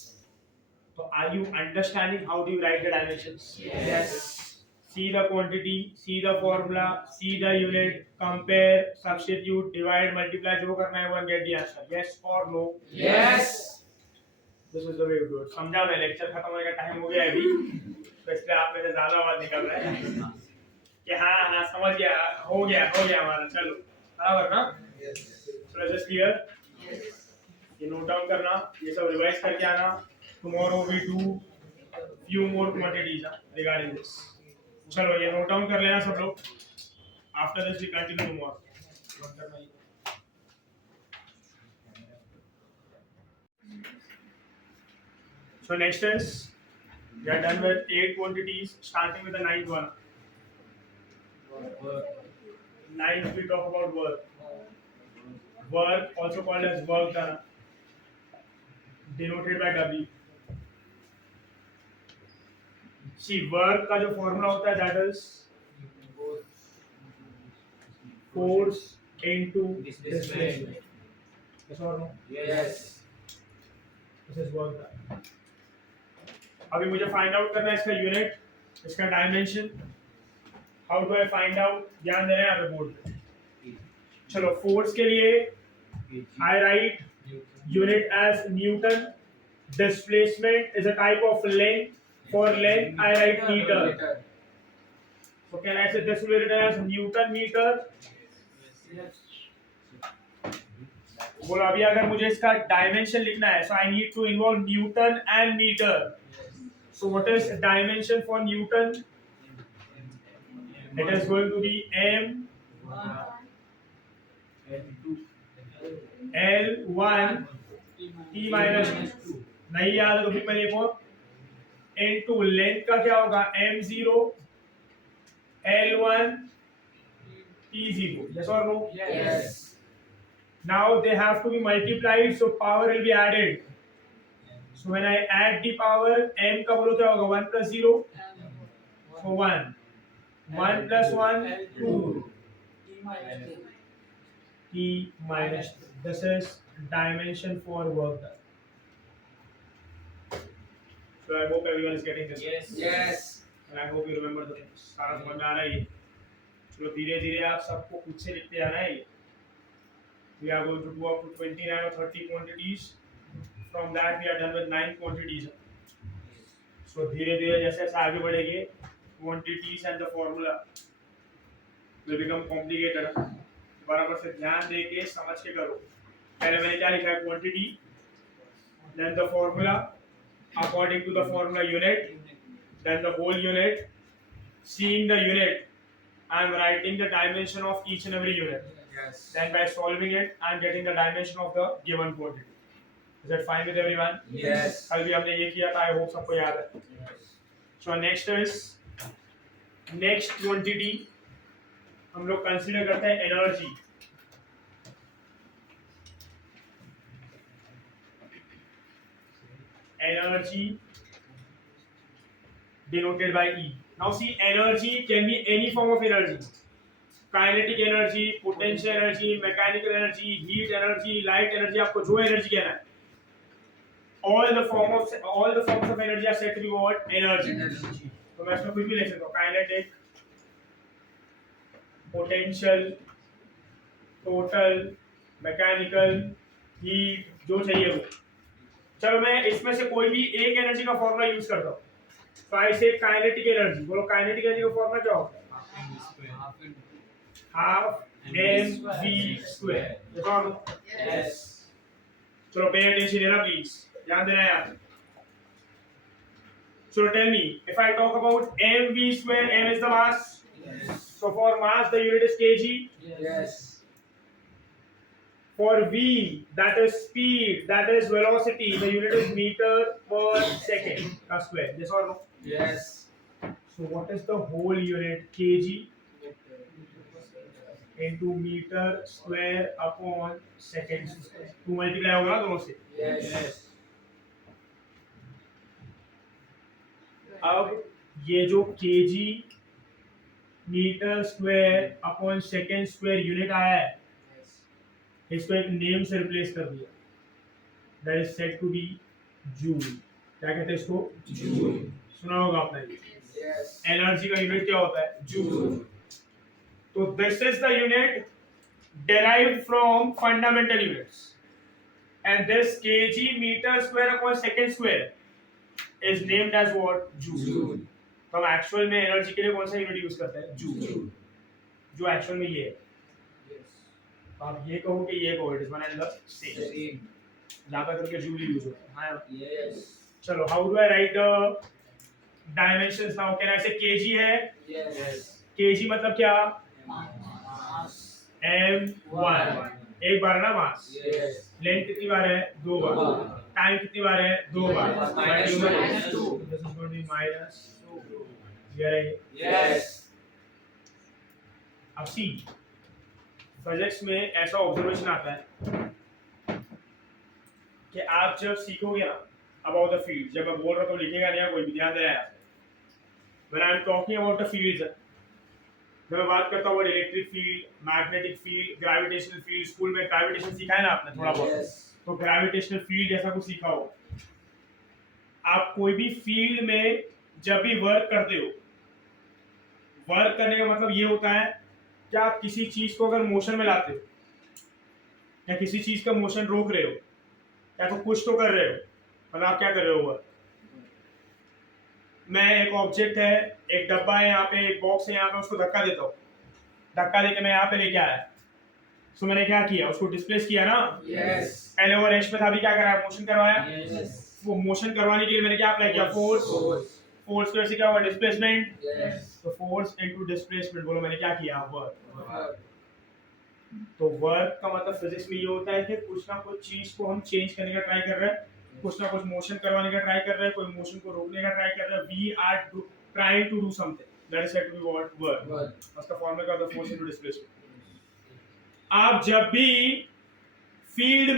तो are you understanding how do you write the dimensions? Yes. See the quantity, see the formula, see the unit, compare, substitute, divide, multiply, जो करना है one get the answer. Yes or no? Yes. This is the way to do it. समझा मैं, lecture खत्म होने का time हो गया है अभी, तो इसलिए आप में से ज्यादा आवाज निकल रहा है कि हाँ हाँ समझ गया, हो गया हमारा, चलो बराबर ना? So let's just clear. ये नोट डाउन करना, ये सब रिवाइज करके आना. Tomorrow we do few more quantities regarding this. चलो ये नोट डाउन कर लेना सब लोग. After this we continue more. So next is we are done with 8 quantities, starting with the 9th one. 9th we talk about work. Work also called as work done, denoted by W. See work का जो formula होता है that is force into displacement. Yes or no? Yes. This is work done. अभी मुझे find out करना है इसका unit, इसका dimension. How do I find out? ध्यान देना है यहाँ पे बोर्ड पे. चलो force के लिए I write unit as Newton. Displacement is a type of length. For length I write meter. So can I say this will be written as Newton meter? बोलो अभी अगर मुझे इसका डायमेंशन लिखना है, so I need to involve Newton and meter. So what is dimension for Newton? It is going to be M L1 T minus 2. नहीं याद है तो फिर मैं लिखो into लेंथ का क्या होगा M0 L1 T0. Yes or no? Yes. Now they have to be multiplied, so power will be added. So when I add the power, m का बोलो क्या होगा 1 plus 0, so 1, 1 plus 1 2, t minus 2. This is dimension for work done. So I hope everyone is getting this. Yes. And I hope you remember the सारा समझ में आ रहा है ये. चलो धीरे धीरे आप सबको खुद से लिखते जाना है ये. We are going to do up to 29 or 30 quantities. From that we are done with 9 quantities. So धीरे धीरे जैसे जैसे आगे बढ़ेंगे quantities and the formula will become complicated. बराबर से ध्यान दे के समझ के करो. पहले मैंने क्या लिखा है quantity, then the formula, according to the formula unit, then the whole unit. Seeing the unit, I am writing the dimension of each and every unit. Yes. Then by solving it, I am getting the dimension of the given quantity. Is that fine with everyone? Yes. कल भी हमने ये किया था. I hope सबको याद है. So next is next quantity. हम लोग consider करते हैं energy. Energy denoted by E. Now see, energy can be any form of energy. Kinetic energy, potential energy, mechanical energy, heat energy, light energy. आपको जो energy कहना है. All the forms of energy are said to be what? Energy. तो मैं इसमें कुछ भी ले सकता हूँ. Kinetic, potential, total, mechanical, heat, जो चाहिए वो. चलो मैं इसमें से कोई भी एक एनर्जी का फॉर्मूला यूज करता हूँ. तो आई से काइनेटिक एनर्जी. बोलो काइनेटिक एनर्जी का फॉर्मूला क्या होगा? Half mv square. देखो Yes. चलो पे अटेंशन देना प्लीज. ध्यान देना यार. So tell me, if I talk about mv square, m is the mass. Yes. So for mass the unit is kg. Yes. For v, that is speed, that is velocity, the unit is meter per second का square. Yes or no? Yes. So what is the whole unit? kg into meter square upon second square. 2 multiply होगा ना दोनों से. Yes. अब ये जो kg metre square upon second square unit आया है, इसको एक नेम से रिप्लेस कर दिया. That is said to be joule. क्या कहते हैं इसको? जूल. सुना होगा आपने. Yes. एनर्जी का यूनिट क्या होता है? जूल. तो this is the unit derived from fundamental units, and this kg meter square upon second square is named as what? Joule. तो हम एक्चुअल में एनर्जी के लिए कौन सा यूनिट यूज करते हैं? जूल. जो एक्चुअल में ये है. तो आप ये कहो कि ये कहो, it is one and the same. Same. ज्यादा करके जूल यूज होता है. हाँ. Yes. चलो, how do I write the dimensions now? Can I से kg है? Yes. kg मतलब क्या? Mass. m1. एक बार ना मास. Yes. लेंथ कितनी बार है? 2 बार. बार. टाइम कितनी बार है? 2 बार. Minus 2. This is going to be minus 2. Here है. Yes. अब सी प्रोजेक्ट्स में ऐसा ऑब्जर्वेशन आता है कि आप जब सीखोगे ना अबाउट द फील्ड, जब मैं बोल रहा हूँ तो लिखेगा नहीं, कोई भी ध्यान दे रहा है. When I am talking about the fields, जब मैं बात करता हूँ electric field, magnetic field, gravitational field. School में ग्रेविटेशन सीखा है ना आपने थोड़ा बहुत. Yes. तो ग्रेविटेशनल फील्ड जैसा कुछ सीखा हो. आप कोई भी फील्ड में जब भी वर्क करते हो, वर्क करने का मतलब ये होता है कि आप किसी चीज को अगर मोशन में लाते हो या किसी चीज का मोशन रोक रहे हो या तो कुछ तो कर रहे हो, मतलब आप क्या कर रहे हो? वर्क. मैं एक ऑब्जेक्ट है, एक डब्बा है यहाँ पे, एक बॉक्स है यहाँ पे, उसको धक्का देता हूँ, धक्का देके मैं यहाँ पे लेके आया, सो मैंने क्या किया, उसको डिस्प्लेस किया ना। Yes. पहले वो रेस्ट पे था, अभी क्या कराया, मोशन करवाया। Yes. वो मोशन करवाने के लिए मैंने क्या अप्लाई किया, फोर्स। Force. फोर्स की वजह से क्या हुआ, डिस्प्लेसमेंट। Yes. तो फोर्स इनटू डिस्प्लेसमेंट, बोलो मैंने क्या किया, वर्क। Work. तो वर्क का मतलब फिजिक्स में ये होता है कि कुछ ना कुछ चीज को हम चेंज करने का ट्राई कर रहे हैं, कुछ ना कुछ मोशन करवाने का ट्राई कर रहे हैं, कोई मोशन को रोकने का ट्राई कर रहे हैं, we are trying to do something, that is said to be what, work. Work. उसका फॉर्मूला क्या होता है, फोर्स इनटू डिस्प्लेसमेंट। आप जब भी फील्ड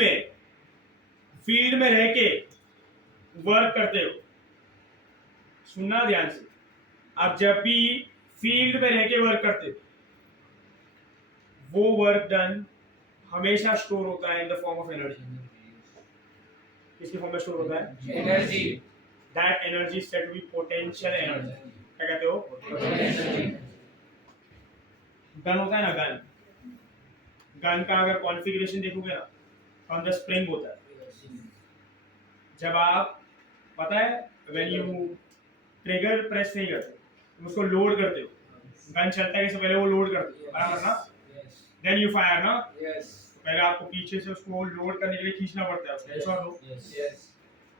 में रह के वर्क करते हो, सुनना ध्यान से, आप जब भी फील्ड में रह के वर्क करते हो, वो वर्क डन हमेशा स्टोर होता है in the form of energy. किसकी फॉर्म में स्टोर होता है, Energy. That energy said to be potential energy. क्या कहते हो, Potential. गन होता है ना, गन, गन का अगर कॉन्फ़िगरेशन देखोगे ना, ऑन द स्प्रिंग होता है। जब आप, पता है, व्हेन यू ट्रिगर प्रेस नहीं करते, तुम उसको लोड करते हो, गन चलता है इससे पहले वो लोड करते हो, बराबर ना, Yes. देन यू फायर ना। Yes. तो पहले आपको पीछे से उसको लोड करने के लिए खींचना पड़ता है उसको, ऐसा लो, Yes.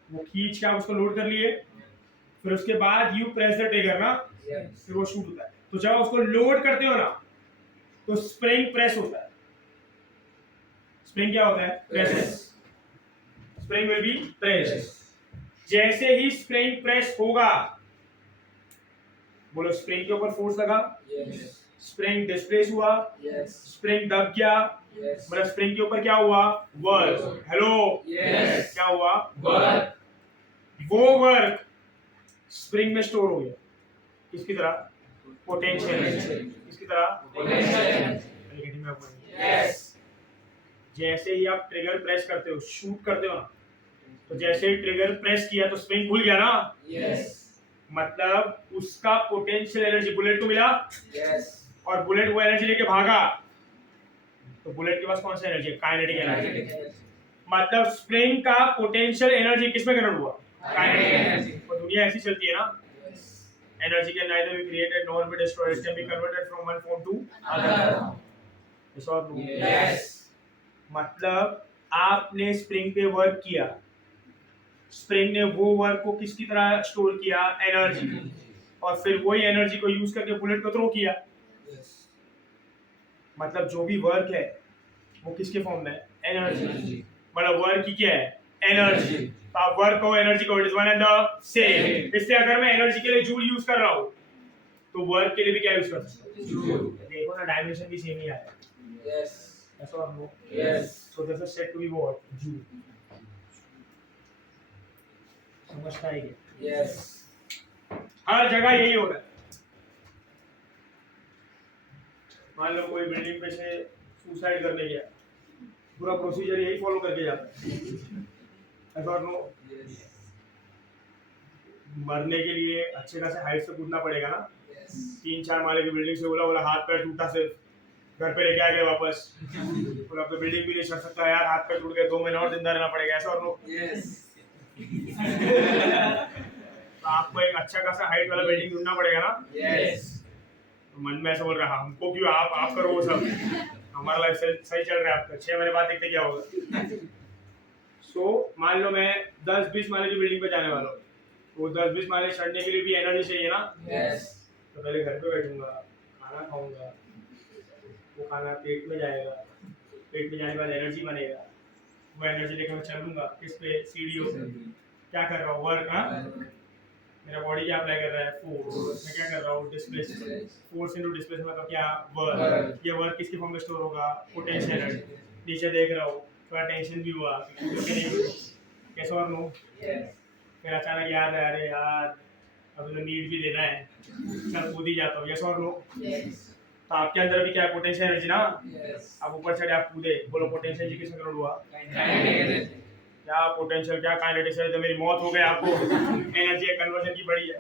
वो खींच के आप उसको लोड कर लिए, फिर उसके बाद यू प्रेस द ट्रिगर ना, Yes. फिर वो शूट होता है। तो जब आप उसको लोड करते हो ना, तो स्प्रिंग प्रेस होता है। स्प्रिंग क्या होता है, press. Spring will be press. जैसे ही स्प्रिंग प्रेस होगा, बोलो स्प्रिंग के ऊपर फोर्स लगा, Yes. स्प्रिंग डिस्प्लेस हुआ, Yes. स्प्रिंग दब गया, Yes. मतलब स्प्रिंग के ऊपर क्या हुआ, वर्क। Hello, Yes. क्या हुआ, Work. वो वर्क स्प्रिंग में स्टोर हो गया, किसकी तरह, पोटेंशियल एनर्जी। किसकी तरह, Potential. नेगेटिव में आपको। Yes. जैसे ही आप ट्रिगर प्रेस करते हो, शूट करते हो ना, तो जैसे ही ट्रिगर प्रेस किया तो स्प्रिंग खुल गया ना, Yes. मतलब उसका पोटेंशियल एनर्जी बुलेट को मिला, Yes. और बुलेट वो एनर्जी लेके भागा, तो बुलेट के पास कौन सा एनर्जी है, काइनेटिक एनर्जी। Kinetic मतलब स्प्रिंग का पोटेंशियल एनर्जी किसमें कन्वर्ट हुआ, काइनेटिक energy. एनर्जी। और दुनिया ऐसी चलती है ना, Yes. Energy can neither be created nor be destroyed, it can be converted from one form to Other. another। Yes or no? Yes. मतलब आपने स्प्रिंग पे वर्क किया, स्प्रिंग ने वो वर्क को किसकी तरह स्टोर किया, एनर्जी, और फिर वही एनर्जी को यूज करके बुलेट को थ्रो किया। Yes. मतलब जो भी वर्क है वो किसके फॉर्म में, एनर्जी। Energy. मतलब वर्क की क्या है, एनर्जी। तो आप वर्क को एनर्जी को, it is one and the same. इसलिए अगर मैं एनर्जी के लिए जूल यूज कर रहा हूँ, तो वर्क के लिए भी क्या यूज कर सकता हूँ, Joule. देखो ना, डायमेंशन भी सेम ही आया, Yes. ऐसा और no. Yes. So this is said to be what, joule. समझता है क्या, Yes. हर जगह यही होता है। मान लो कोई बिल्डिंग पे से सुसाइड करने गया, पूरा प्रोसीजर यही फॉलो करके जाता है, ऐसा और नो। Yes. मरने के लिए अच्छे खासे हाइट से कूदना पड़ेगा ना, Yes. 3-4 माले की बिल्डिंग से, बोला बोला हाथ पैर टूटा, सिर्फ घर पे लेके आ गए वापस, बोला अब तो बिल्डिंग भी नहीं चढ़ सकता यार, हाथ पैर टूट गए, 2 महीने और जिंदा रहना पड़ेगा, ऐसा और नो। Yes. तो आपको एक अच्छा खासा हाइट वाला बिल्डिंग ढूंढना पड़ेगा ना। Yes. तो मन में ऐसा बोल रहा, हमको क्यों, आप करो वो सब, हमारा लाइफ सही चल रहा है, आपका 6 महीने बाद देखते क्या होगा। सो मान लो मैं 10-20 माले की बिल्डिंग पे जाने वाला हूँ, तो 10-20 माले चढ़ने के लिए भी एनर्जी चाहिए ना। Yes. तो पहले घर पे बैठूंगा, खाना खाऊंगा, वो खाना पेट में जाएगा, पेट में जाने के बाद एनर्जी बनेगा, वो एनर्जी लेकर मैं चलूंगा किस पे, सीढ़ियों पे। क्या कर रहा हूँ, वर्क। हाँ, मेरा बॉडी क्या अप्लाई कर रहा है, फोर्स। मैं क्या कर रहा हूँ, डिस्प्लेसमेंट। फोर्स इनटू डिस्प्लेसमेंट मतलब क्या, वर्क। ये वर्क किसकी फॉर्म में स्टोर होगा, पोटेंशियल एनर्जी। नीचे देख रहा हूँ, थोड़ा टेंशन भी हुआ, कैसे और नो। Yes. फिर अचानक याद है, अरे यार अभी तो नीट भी देना है, चल कूद ही जाता हूँ, यस और नो। Yes. तो आपके अंदर भी क्या है, पोटेंशियल एनर्जी ना। Yes. आप ऊपर चढ़े, आप कूदे, बोलो पोटेंशियल एनर्जी किसमें कन्वर्ट हुआ, Kinetic energy. क्या पोटेंशियल, क्या काइनेटिक्स है, तो मेरी मौत हो गई, आपको एनर्जी कन्वर्जन की पड़ी है,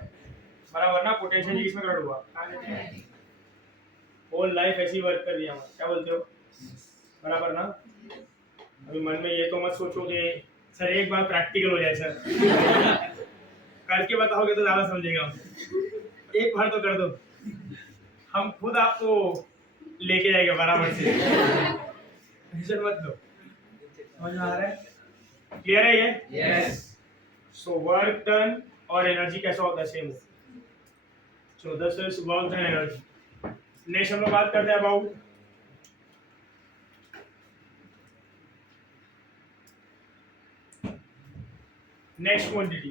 बराबर ना। पोटेंशियल एनर्जी किसमें कन्वर्ट हुआ, काइनेटिक। होल लाइफ ऐसी वर्क कर रही है हमारी, क्या बोलते हो, बराबर ना। अभी मन में ये तो मत सोचो कि सर एक बार प्रैक्टिकल हो जाए सर, करके बताओगे तो ज्यादा समझेगा। एक बार तो कर दो, हम खुद आपको लेके जाएंगे बराबर से। टेंशन मत लो। समझ में आ रहा है? क्लियर है ये? Yes. सो वर्क डन और एनर्जी कैसा होता है? Same. So this is work done energy. Next हम लोग बात करते हैं about next quantity.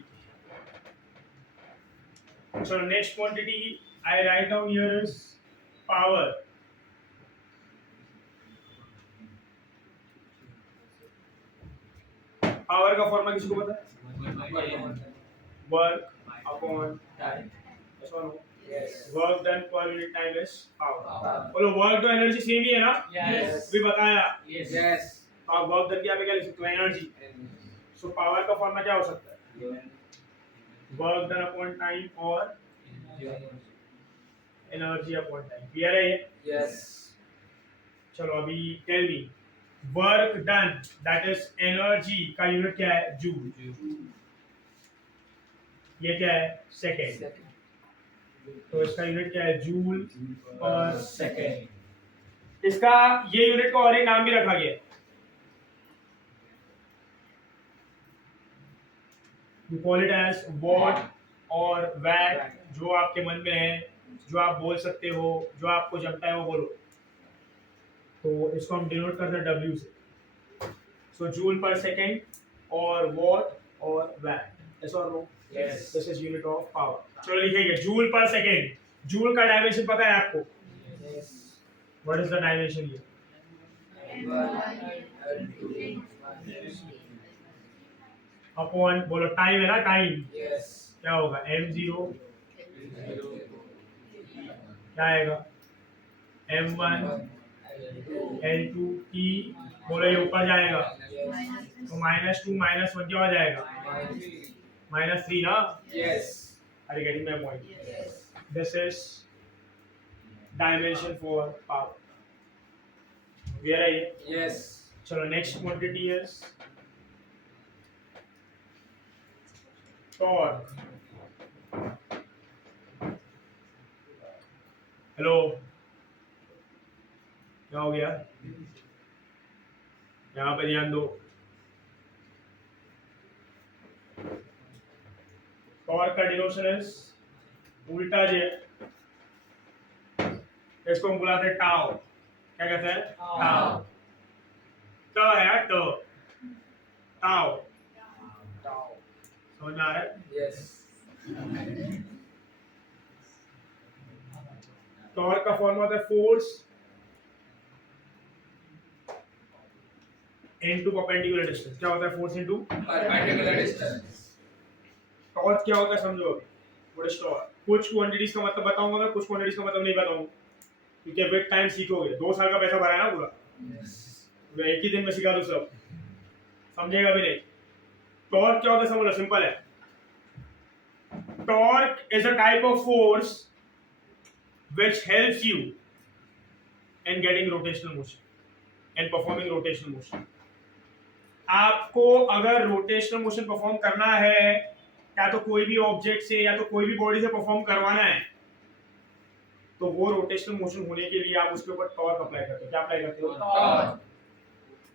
So next quantity I write down here is power. Power का फॉर्मूला किसी को पता है? Work upon Time. yes or no? Yes. Work done per unit time is power. बोलो वर्क तो एनर्जी सेम ही है ना? Yes. भी बताया। Yes. तो आप वर्क डन की आप क्या लिख सकते हो? एनर्जी। सो पावर का फॉर्मूला क्या हो सकता है? वर्क डन अपॉन टाइम और एनर्जी अपॉन टाइम। क्लियर है ये? Yes. चलो अभी tell me work done that is energy का यूनिट क्या है? जूल। ये क्या है? सेकेंड। तो इसका यूनिट क्या है? जूल पर सेकेंड। इसका ये यूनिट को और एक नाम भी रखा गया है, you call it as watt और वैट, जो आपके मन में है, जो आप बोल सकते हो, जो आपको जमता है वो बोलो। तो इसको हम डिनोट करते हैं डब्ल्यू से। सो जूल पर सेकेंड और वॉट और वैट। यस और no? Yes. This is unit of power. चलो लिखेंगे जूल पर सेकेंड। जूल का डायमेंशन पता है आपको? Yes. What is the dimension ये? अपॉन बोलो टाइम है ना? Time Yes. क्या होगा? m0 क्या आएगा? m1 l2 t। बोलो ये ऊपर जाएगा तो -2 -1 क्या हो जाएगा? -3 ना? Yes. Are you getting my point? Yes. This is dimension for power. Where are you? Yes. चलो next quantity is torque. Hello, क्या हो गया? यहाँ पे ध्यान दो। टॉर्क का डिनोशन इज उल्टा जे, इसको हम बुलाते हैं टाउ। क्या कहते हैं? टाउ। ट है यार, ट। टाउ। समझ में आ रहा है? Yes. टॉर्क का फॉर्मूला होता है फोर्स इनटू परपेंडिकुलर डिस्टेंस। क्या होता है? Force into Perpendicular distance. Torque क्या होता है समझो। What is torque? कुछ क्वांटिटीज का मतलब बताऊंगा मैं, कुछ क्वांटिटीज का मतलब नहीं बताऊंगा, क्योंकि विद टाइम सीखोगे। 2 साल का पैसा भरा है ना पूरा, Yes. मैं एक ही दिन में सिखा दूं सब, समझेगा भी नहीं। टॉर्क क्या होता है समझो, सिंपल है। Torque is a type of force which helps you in getting rotational motion and performing rotational motion. आपको अगर रोटेशनल मोशन परफॉर्म करना है, या तो कोई भी ऑब्जेक्ट से या तो कोई भी बॉडी से परफॉर्म करवाना है, तो वो रोटेशनल मोशन होने के लिए आप उसके ऊपर टॉर्क अप्लाई करते हो। क्या अप्लाई करते हो? Torque.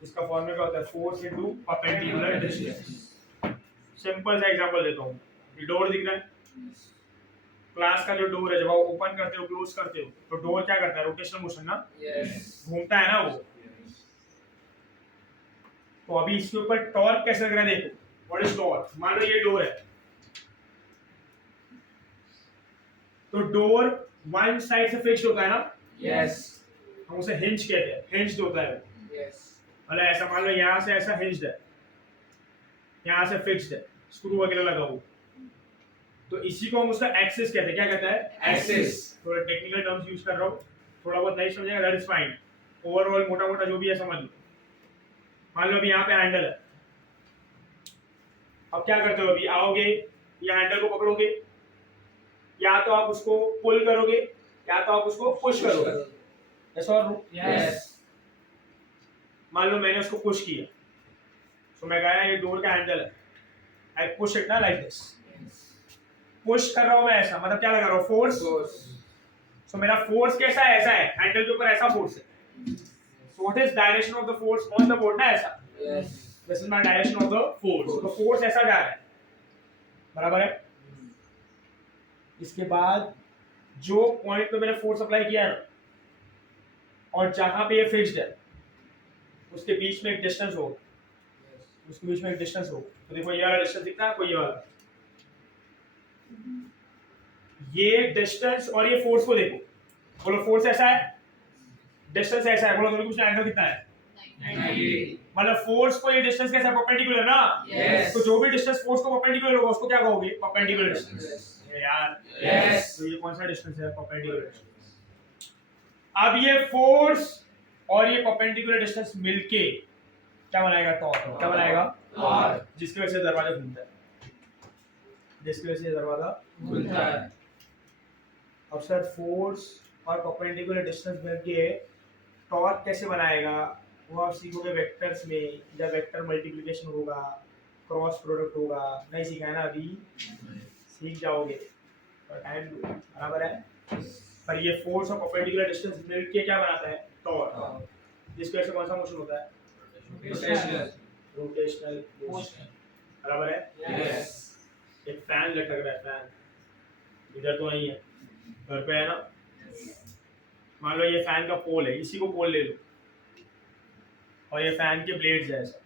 इसका फॉर्मूला क्या होता है? Force into perpendicular distance. Simple सा एग्जांपल देता हूँ। ये डोर दिख रहा है, क्लास का जो डोर है, जब आप ओपन करते हो क्लोज करते हो तो डोर क्या करता है? रोटेशनल मोशन ना, Yes. घूमता है ना वो। तो अभी इसके ऊपर टॉर्क कैसे लग रहा है देखो। What is torque? मान लो ये डोर है, तो डोर वन साइड से फिक्स्ड होता है ना, Yes. हम उसे हिंज कहते हैं। हिंज्ड होता है वो। Yes. मतलब ऐसा मान लो यहाँ से ऐसा हिंज्ड है, यहाँ से फिक्स्ड है, स्क्रू वगैरह लगा हुआ, तो इसी को हम उसका एक्सिस कहते हैं। क्या कहता है? Axis. थोड़ा टेक्निकल टर्म्स यूज कर रहा हूँ, थोड़ा बहुत नहीं समझेगा दैट इज फाइन। ओवरऑल मोटा मोटा जो भी है समझ लो। मान लो अभी यहाँ पे हैंडल है, अब क्या करते हो? अभी आओगे, या हैंडल को पकड़ोगे, या तो आप उसको पुल करोगे या तो आप उसको पुश करोगे। यस और नो? Yes. मान लो मैंने उसको पुश किया, तो मैं गया, ये डोर का हैंडल है, आई पुश इट ना लाइक दिस, पुश कर रहा हूं मैं ऐसा, मतलब क्या लगा रहा हूं, फोर्स। Force. सो मेरा फोर्स कैसा है, ऐसा है, हैंडल के ऊपर ऐसा फोर्स है। So what is direction of the force on the board ना, ऐसा। Yes. This is my direction of the force. तो फोर्स ऐसा जा रहा है, बराबर है। इसके बाद जो पॉइंट पे मैंने फोर्स अप्लाई किया है ना, और जहां पे ये फिक्स्ड है, उसके बीच में एक डिस्टेंस हो, उसके बीच में एक डिस्टेंस हो। तो देखो ये वाला डिस्टेंस दिखता है आपको, ये वाला, ये डिस्टेंस और ये फोर्स को देखो। बोलो फोर्स ऐसा है, डिस्टेंस ऐसा है, बोलो दोनों के बीच में एंगल कितना है, 90. मतलब फोर्स को ये डिस्टेंस कैसा है, परपेंडिकुलर ना। Yes. तो जो भी डिस्टेंस फोर्स को परपेंडिकुलर होगा उसको क्या कहोगे, परपेंडिकुलर डिस्टेंस। Yes. यार Yes. तो ये कौन सा डिस्टेंस है, परपेंडिकुलर डिस्टेंस। अब ये फोर्स और ये परपेंडिकुलर डिस्टेंस मिलके क्या बनाएगा, टॉर्क। क्या बनाएगा, Torque. जिसकी वजह से दरवाजा घूमता है, जिसकी वजह से दरवाजा। घूमता है. अब सर फोर्स और परपेंडिकुलर डिस्टेंस मिलके टॉर्क कैसे बनाएगा, वो आप सीखोगे वेक्टर्स में, जब वेक्टर मल्टीप्लिकेशन होगा, क्रॉस प्रोडक्ट होगा। नहीं सीखा है ना अभी, सीख जाओगे, और टाइम दो, बराबर है। पर ये फोर्स और परपेंडिकुलर डिस्टेंस मिलके क्या बनाता है, टॉर्क, जिसकी वजह से कौन सा मोशन होता है, Rotational. रोटेशनल मोशन, बराबर है। Yes. एक फैन लटक रहा है, फैन इधर तो नहीं है, घर पे है ना। मान लो ये फैन का पोल है, इसी को पोल ले लो, और ये फैन के ब्लेड्स है ऐसा।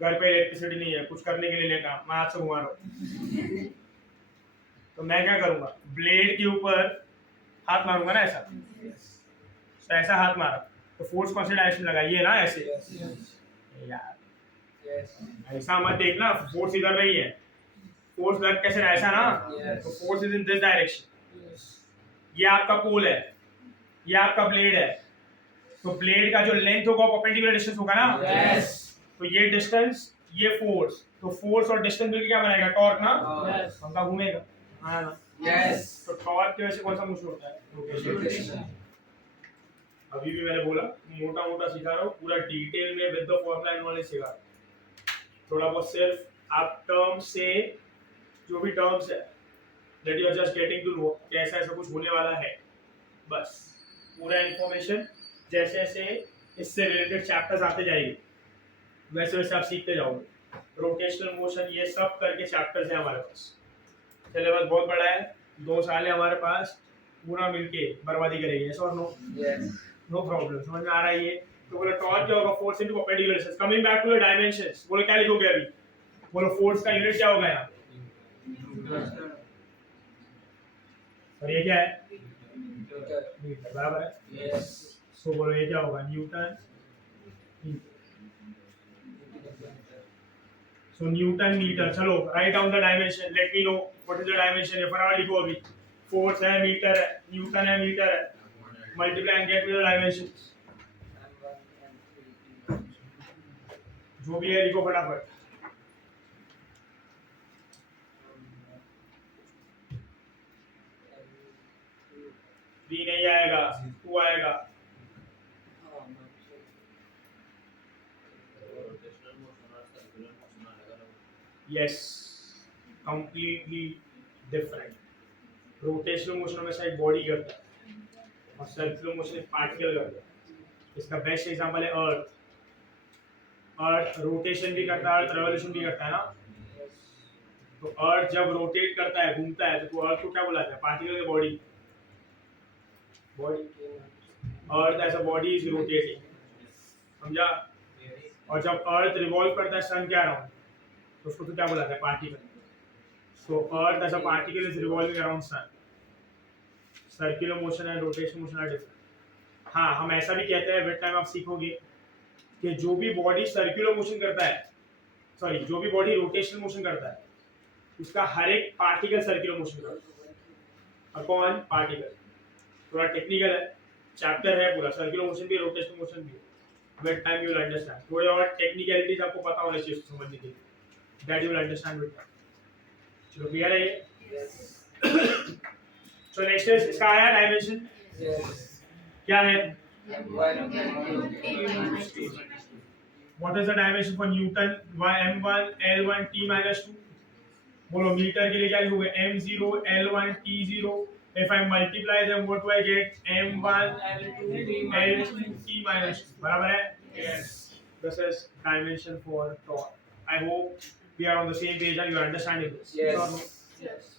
घर पे इलेक्ट्रिसिटी नहीं है, कुछ करने के लिए नहीं काम, मैं हाथ से घुमा रहा हूँ। तो मैं क्या करूंगा, ब्लेड के ऊपर हाथ मारूंगा ना ऐसा, तो ऐसा हाथ मारा तो फोर्स कौन से डायरेक्शन लगा, ये ना ऐसे। यार Yes. ऐसा मत देखना, फोर्स इधर नहीं है, फोर्स लग कैसे रहा है, ऐसा ना। तो force is in this direction. Yes. ये आपका पोल है, ये आपका ब्लेड है, तो ब्लेड का जो लेंथ होगा परपेंडिकुलर डिस्टेंस होगा ना। Yes. तो ये डिस्टेंस, ये फोर्स, तो फोर्स और डिस्टेंस मिलकर क्या बनाएगा, टॉर्क ना। Yes. पंखा घूमेगा, हाँ ना। Yes. तो टॉर्क की वजह से कौन सा मोशन होता है, रोटेशन। अभी भी मैंने बोला मोटा मोटा सिखा रहा हूँ, पूरा डिटेल में with the formula and knowledge सिखा रहा हूँ। थोड़ा बहुत सिर्फ आप टर्म्स से, जो भी टर्म्स है that you are just getting to know कि ऐसा ऐसा कुछ होने वाला है, बस पूरा इंफॉर्मेशन जैसे जैसे इससे रिलेटेड चैप्टर्स आते जाएंगे वैसे वैसे आप सीखते जाओगे। रोटेशनल मोशन ये सब करके चैप्टर्स है हमारे पास, सिलेबस बहुत बड़ा है, 2 साल है हमारे पास, पूरा मिलके बर्बादी करेंगे, यस और नो। Yes. नो प्रॉब्लम, समझ में आ रहा है ये। तो बोलो टॉर्क क्या होगा, force into perpendicular distance. Coming back to the dimensions, बोलो क्या लिखोगे अभी, बोलो फोर्स का यूनिट क्या होगा यहाँ, और ये क्या है, मीटर, बराबर है। Yes. सो बोलो ये क्या होगा, न्यूटन। सो न्यूटन मीटर, चलो write down the dimension, late me know what is the dimension. ये फटाफट लिखो अभी, फोर्स है, मीटर है, न्यूटन है, मीटर है, multiply and get me the dimensions, जो भी है लिखो फटाफट। थ्री नहीं आएगा, 2 आएगा। Yes, completely different. Rotational motion हमेशा एक बॉडी करता है और सर्कुलर मोशन एक पार्टिकल करता है। इसका बेस्ट एग्जांपल है अर्थ। अर्थ रोटेशन भी करता है, अर्थ रेवोल्यूशन भी करता है ना। तो अर्थ जब रोटेट करता है, घूमता है, तो अर्थ को क्या बुलाते हैं, पार्टिकल की body. Earth as a body is rotating, समझा। और जब अर्थ रिवॉल्व करता है सन के अराउंड, तो उसको तो क्या बुलाते हैं, particle. So earth as a particle is revolving around sun. Circular motion and rotational motion are different. हाँ, हम ऐसा भी कहते हैं, विद टाइम आप सीखोगे कि जो भी बॉडी सर्कुलर मोशन करता है, सॉरी जो भी बॉडी रोटेशनल मोशन करता है, उसका हर एक पार्टिकल सर्कुलर मोशन करता है। और कौन, पार्टिकल। थोड़ा टेक्निकल है, चैप्टर है पूरा, सर्कुलर मोशन भी, रोटेशनल मोशन भी। With time you will understand, थोड़े और टेक्निकलिटीज आपको पता होने चाहिए उसको समझने के लिए, that you will understand with time. चलो क्लियर है ये। सो नेक्स्ट इज, इसका आया डायमेंशन, क्या है, what is the dimension for Newton, m1 l1 t -2। बोलो मीटर के लिए क्या लिखोगे m0 l1 t0 if I multiply them what do I get m1 l2 l2 t minus 2 बराबर है Yes. this is dimension for torque I hope we are on the same page and you are understanding this Yes. or no? Yes.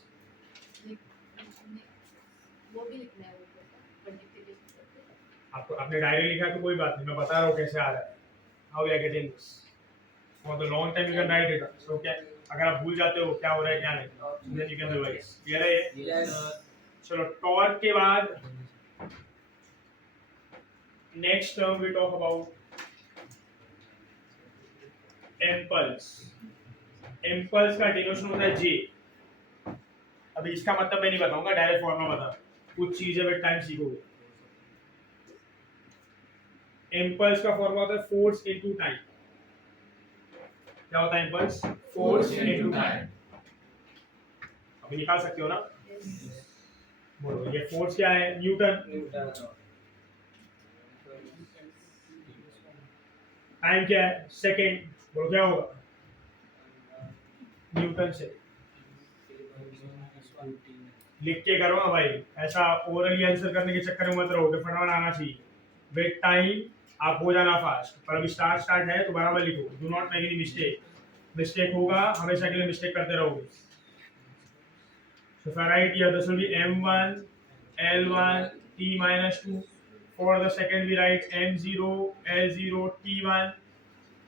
वो भी लिखना है ऊपर का multiplication करके आपको आपने डायरी लिखा है तो कोई बात नहीं मैं बता रहा हूँ कैसे आ रहा है how we are getting this for the long time you can write it so क्या अगर आप भूल जाते हो क्या हो रहा है क्या नहीं then you can revise clear है ये Yes. चलो टॉर्क के बाद next term we talk about impulse impulse का डिनोशन होता है जे अभी इसका मतलब मैं नहीं बताऊंगा डायरेक्ट फॉर्मूला बता कुछ चीजें विद टाइम सीखोगे इम्पल्स का फॉर्मूला होता है फोर्स इनटू टाइम क्या होता है इम्पल्स फोर्स इनटू टाइम अभी निकाल सकते हो ना बोलो ये फोर्स क्या है न्यूटन Newton. टाइम क्या है सेकंड बोलो क्या होगा न्यूटन से लिख के करो ना भाई ऐसा ओरली आंसर करने के चक्कर में मत रहो कि फटाफट आना चाहिए विद टाइम आप हो जाना फास्ट पर अभी स्टार्ट है तो बराबर लिखो do not make any mistake होगा हमेशा के लिए मिस्टेक करते रहोगे so if I write here this will be m1 l1 t minus 2 for the second we write m0 l0 t1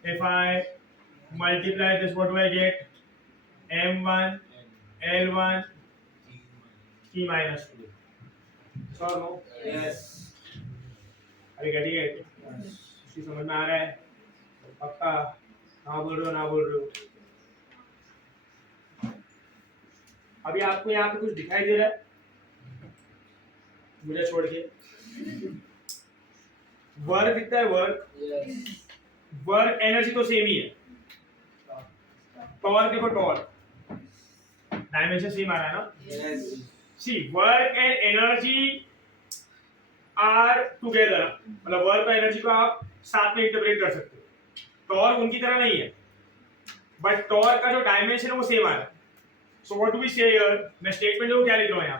if I multiply this what do I get m1 l1 t minus 2 so no Yes. अभी घटी है इसकी समझ में आ रहा है पक्का ना बोल रहे हो अभी आपको यहाँ पे कुछ दिखाई दे रहा है मुझे छोड़ के वर्क दिखता है Yes. वर्क एनर्जी तो सेम ही है टॉर्क देखो टॉर्क डायमेंशन सेम आ रहा है ना Yes. See work and energy are together मतलब वर्क और एनर्जी को आप साथ में इंटरप्रेट कर सकते हो टॉर्क उनकी तरह नहीं है बट टॉर्क का जो डायमेंशन है वो सेम आ रहा है सो व्हाट डू वी से हियर मैं स्टेटमेंट जो क्या लिख रहा हूं यहां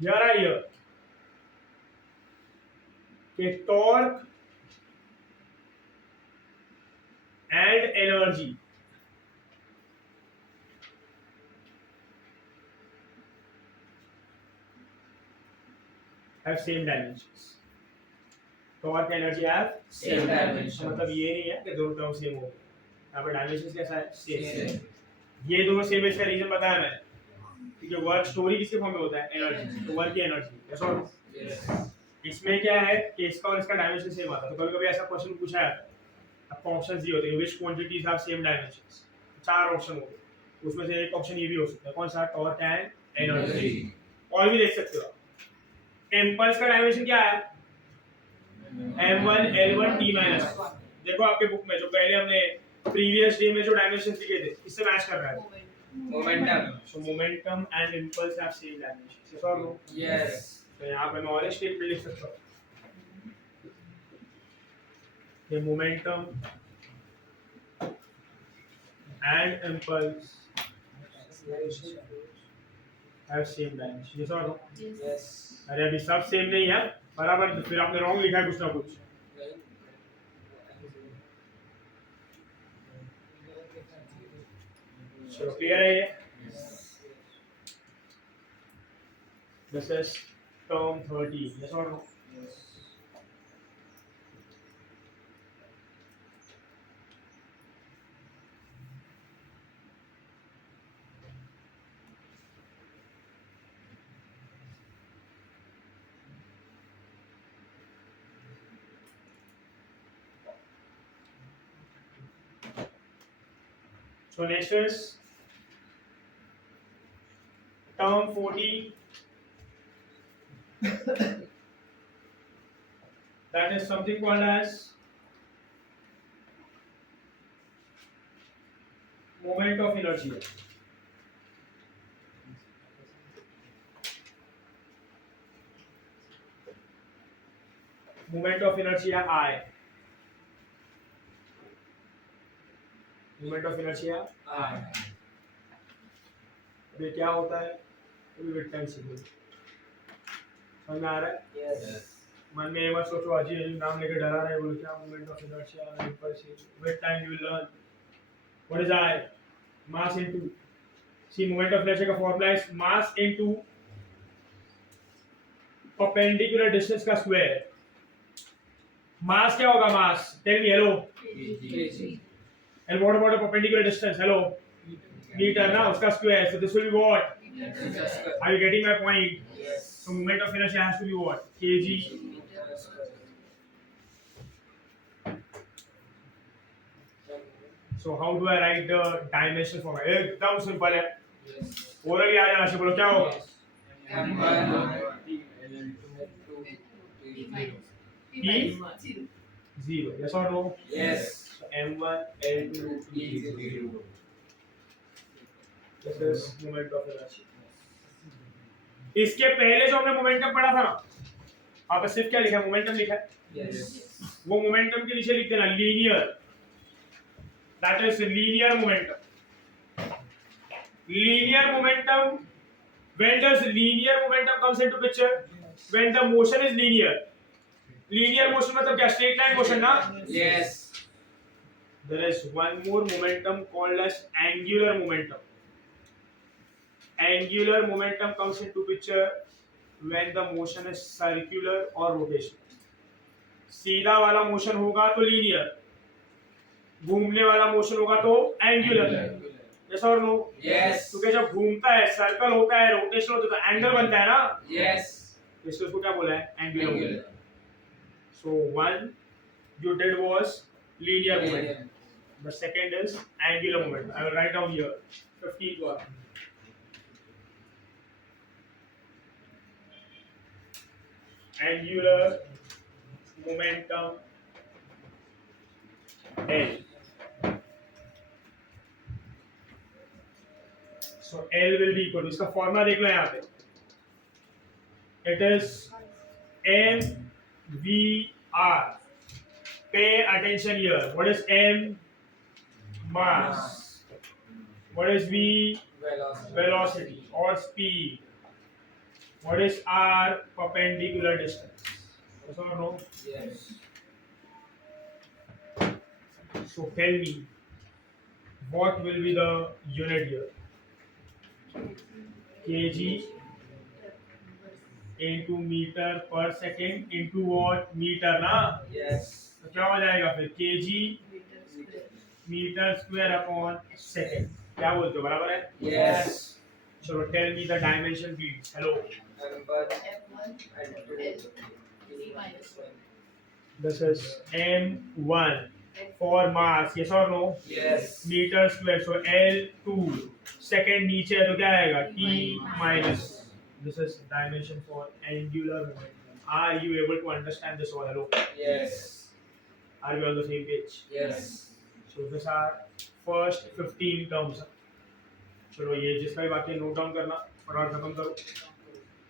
हियर आई हियर कि torque and energy have same dimensions torque energy have Same dimensions. मतलब ये नहीं है कि दोनों टर्म सेम हो यहाँ पर डायमेंशंस कैसा है Same. सेम ये दोनों सेम है इसका रीजन बताया मैंने क्योंकि वर्क स्टोरी किसके फॉर्म में होता है एनर्जी तो वर्क की एनर्जी यस और Yes. इसमें क्या है कि इसका और इसका डायमेंशन सेम आता है तो कभी-कभी ऐसा क्वेश्चन पूछा जाता है आपको ऑप्शंस दिए होते हैं which quantities have same dimensions चार ऑप्शन होते हैं उसमें से एक ऑप्शन ये भी हो सकता है कौन सा टॉर्क एंड एनर्जी और भी देख सकते हो इम्पल्स का डायमेंशन क्या है m1 l1 t minus देखो आपके बुक में जो पहले हमने प्रीवियस डे में जो डायमेंशन दिए थे इससे मैच कर रहा है Momentum. So momentum and impulse have same dimension yes और नो Yes. तो यहाँ पे मैं और एक स्टेटमेंट लिख सकता हूँ कि momentum and impulse have same dimension yes और नो Yes. अरे अभी सब सेम नहीं है बराबर तो फिर आपने रॉन्ग लिखा है कुछ ना कुछ चलो क्लियर है ये दिस इज टर्म 13 यस और no So next is term 14. That is something called as moment of inertia. Moment of inertia I. Moment of inertia I. अभी क्या होता है अभी वेट टाइम सीखो समझ में आ रहा है Yes. मन में ये मत सोचो अजीब अजीब नाम लेके डरा रहे बोलो क्या moment of inertia wait time you learn what is I mass into see moment of inertia का formula is mass into perpendicular distance का स्क्वायर मास क्या होगा mass tell me hello kg. And what about perpendicular distance hello metre ना उसका square so this will be what Meter square. Are you getting my point Yes. so moment of inertia has to be what kg Meter square. so how do I write the dimension for एकदम simple है Yes. Orally आ जाना चाहिए बोलो क्या होगा M1 P L2 minus. P? Zero. 0 yes or no Yes. so m1 l2 P0. this is moment of inertia इसके पहले जो हमने मोमेंटम पढ़ा था ना आप सिर्फ क्या लिखा है मोमेंटम लिखा है Yes. वो मोमेंटम के नीचे लिख देना linear that is linear momentum linear momentum when does linear momentum comes into picture when the motion is linear motion मतलब क्या straight line motion ना Yes. there is one more momentum called as angular momentum comes into picture when the motion is circular or rotational सीधा वाला motion होगा तो linear घूमने वाला motion होगा तो एंगुलर यस और नो Yes. क्योंकि जब घूमता है सर्कल होता है रोटेशन होता है तो एंगल बनता है ना Yes. इसको उसको क्या बोला है angular Angular. So one you did was linear Linear. momentum the second is angular momentum I will write down here 15th one angular momentum L so L will be equal to इसका formula देख लो यहाँ पे it is mvr pay attention here what is m mass what is v Velocity. velocity or speed what is r perpendicular distance yes or no Yes. so tell me what will be the unit here kg into meter per second into what meter ना Yes. तो क्या हो जाएगा फिर kg Meter square. Metre square upon second क्या बोलते हो बराबर है Yes. चलो tell me the dimension please hello M1 F1 L2 P minus 1. This is m1 for mass yes or no Yes. Metre square so l2 second नीचे है तो क्या आएगा t minus this is dimension for angular momentum are you able to understand this one hello Yes. are we on the same page Yes. so these are first 15 terms चलो ये जिसका भी बाकी नोट डाउन करना फटाफट खत्म करो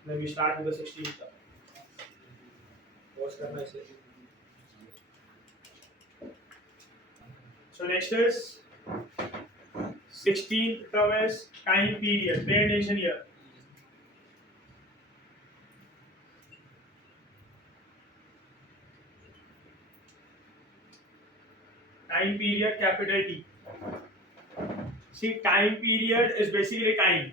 then we start with the 16th term pause करना इसे so next is 16th term is time period pay attention here time period capital T see time period is basically time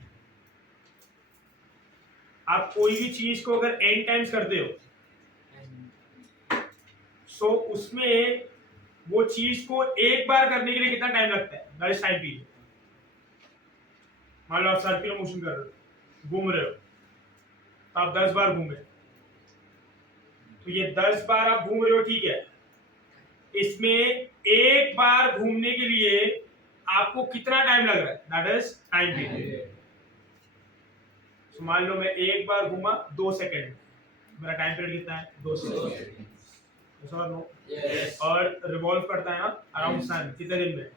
आप कोई भी चीज को अगर n टाइम्स करते हो सो उसमें वो चीज को एक बार करने के लिए कितना टाइम लगता है दैट इज टाइम पीरियड मान लो आप सर्कुलर मोशन कर रहे हो घूम रहे हो तो आप 10 बार घूमे तो ये 10 बार आप घूम रहे हो ठीक है इसमें एक बार घूमने के लिए आपको कितना टाइम लग रहा है दैट इज टाइम पीरियड तो मान लो मैं एक बार घूमा 2 सेकंड मेरा टाइम पीरियड कितना है 2 second yes or no Yes. Earth revolve करता है ना अराउंड सन कितने दिन में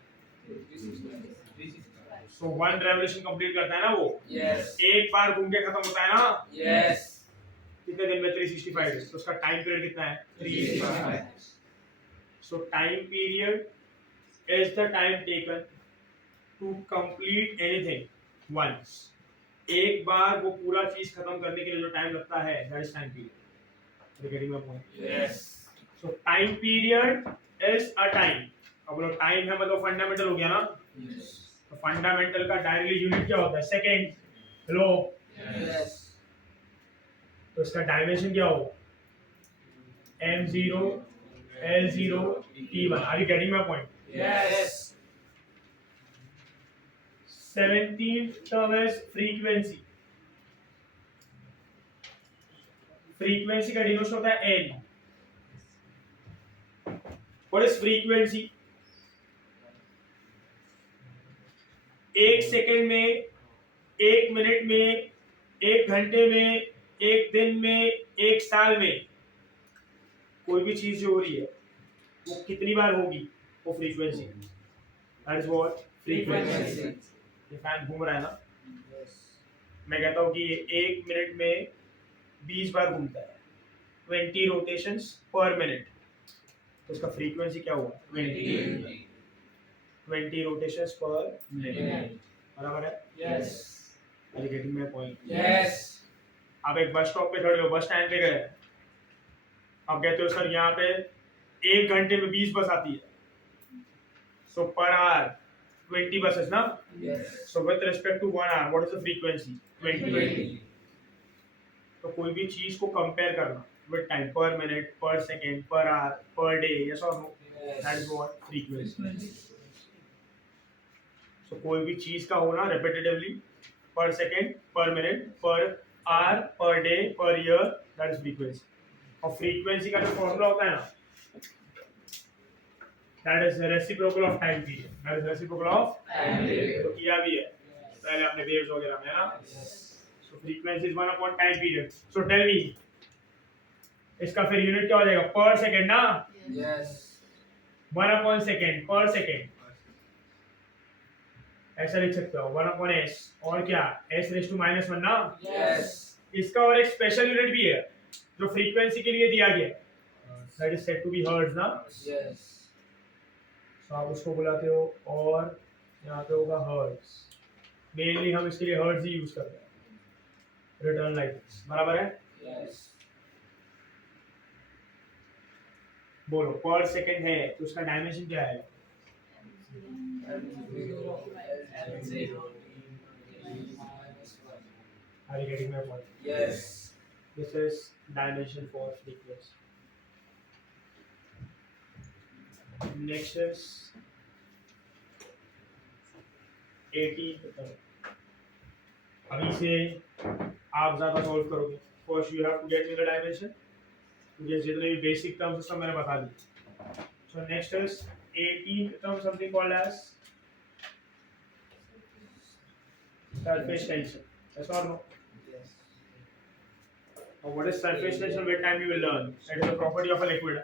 सो वन रेवोल्यूशन कंप्लीट करता है ना वो Yes. एक बार घूम के खत्म होता है ना Yes. कितने दिन में 365 डेज तो उसका टाइम पीरियड कितना है 365 so time period is the time taken to complete anything once एक बार वो पूरा चीज खत्म करने के लिए जो टाइम लगता है that is time period. Getting my point? Yes. So time period is a time. अब बोलो टाइम है मतलब फंडामेंटल हो गया ना, Yes. तो फंडामेंटल का डायरेक्टली यूनिट क्या होता है? सेकंड। Hello, Yes. तो इसका डायमेंशन क्या होगा? m0 l0 t1। Are you getting my point? Yes. 17th term is frequency। Frequency का डिनोशन होता है n। What is frequency? एक सेकंड में, एक मिनट में, एक घंटे में, एक दिन में, एक साल में कोई भी चीज जो हो रही है वो कितनी बार होगी, वो frequency. That is what frequency. Frequency. ये फैन घूम रहा है ना, Yes. मैं कहता हूँ कि ये एक मिनट में 20 बार घूमता है, 20 रोटेशंस पर मिनट, तो उसका फ्रीक्वेंसी क्या होगा? 20 रोटेशंस पर मिनट। बराबर है? Yes. Are you getting my point? Yes. आप एक बस स्टॉप पे खड़े हो, बस स्टैंड पे गए, आप कहते हो सर यहाँ पे एक घंटे में 20 बस आती है, सो पर आवर 20 buses ना, Yes. So with respect to 1 hour what is the frequency? 20। 20. तो कोई भी चीज को कंपेयर करना with time, per minute, per second, per hour, per day, yes और no, that is what frequency. So कोई भी चीज का होना रिपीटेटिवली, पर सेकंड, पर मिनट, पर hour, per day, per year, that is frequency. और फ्रीक्वेंसी का जो फॉर्मूला होता है ना, that is reciprocal of time period. That is reciprocal of Time period. तो किया भी है पहले आपने वेव्स वगैरह में, है ना। So frequency is 1 upon time period. So tell me, इसका फिर यूनिट क्या हो जाएगा? पर सेकंड ना, Yes. 1 अपॉन सेकंड, पर सेकंड ऐसा लिख सकते हो, 1 अपॉन एस, और क्या s रेज़ टू -1 ना। Yes. इसका और एक स्पेशल यूनिट भी है जो फ्रीक्वेंसी के लिए दिया गया है, that is said to be hertz ना। Yes. तो आप उसको बुलाते हो, और यहाँ पे होगा हर्ट्ज। मेनली हम इसके लिए हर्ट्ज ही यूज करते हैं, रिटर्न लाइक दिस, बराबर है। Yes. बोलो पर सेकंड है तो उसका डायमेंशन क्या है? Are you getting my point? Yes. This is dimension for frequency. Next is 18। अभी से आप ज्यादा सॉल्व करोगे। First you have to get in the dimension, मुझे जितने भी बेसिक टर्म्स सब मैंने बता दी। So next is 18th term, something called as surface tension, yes or no? Yes. Now what is surface tension? With time you will learn, it is a property of a liquid.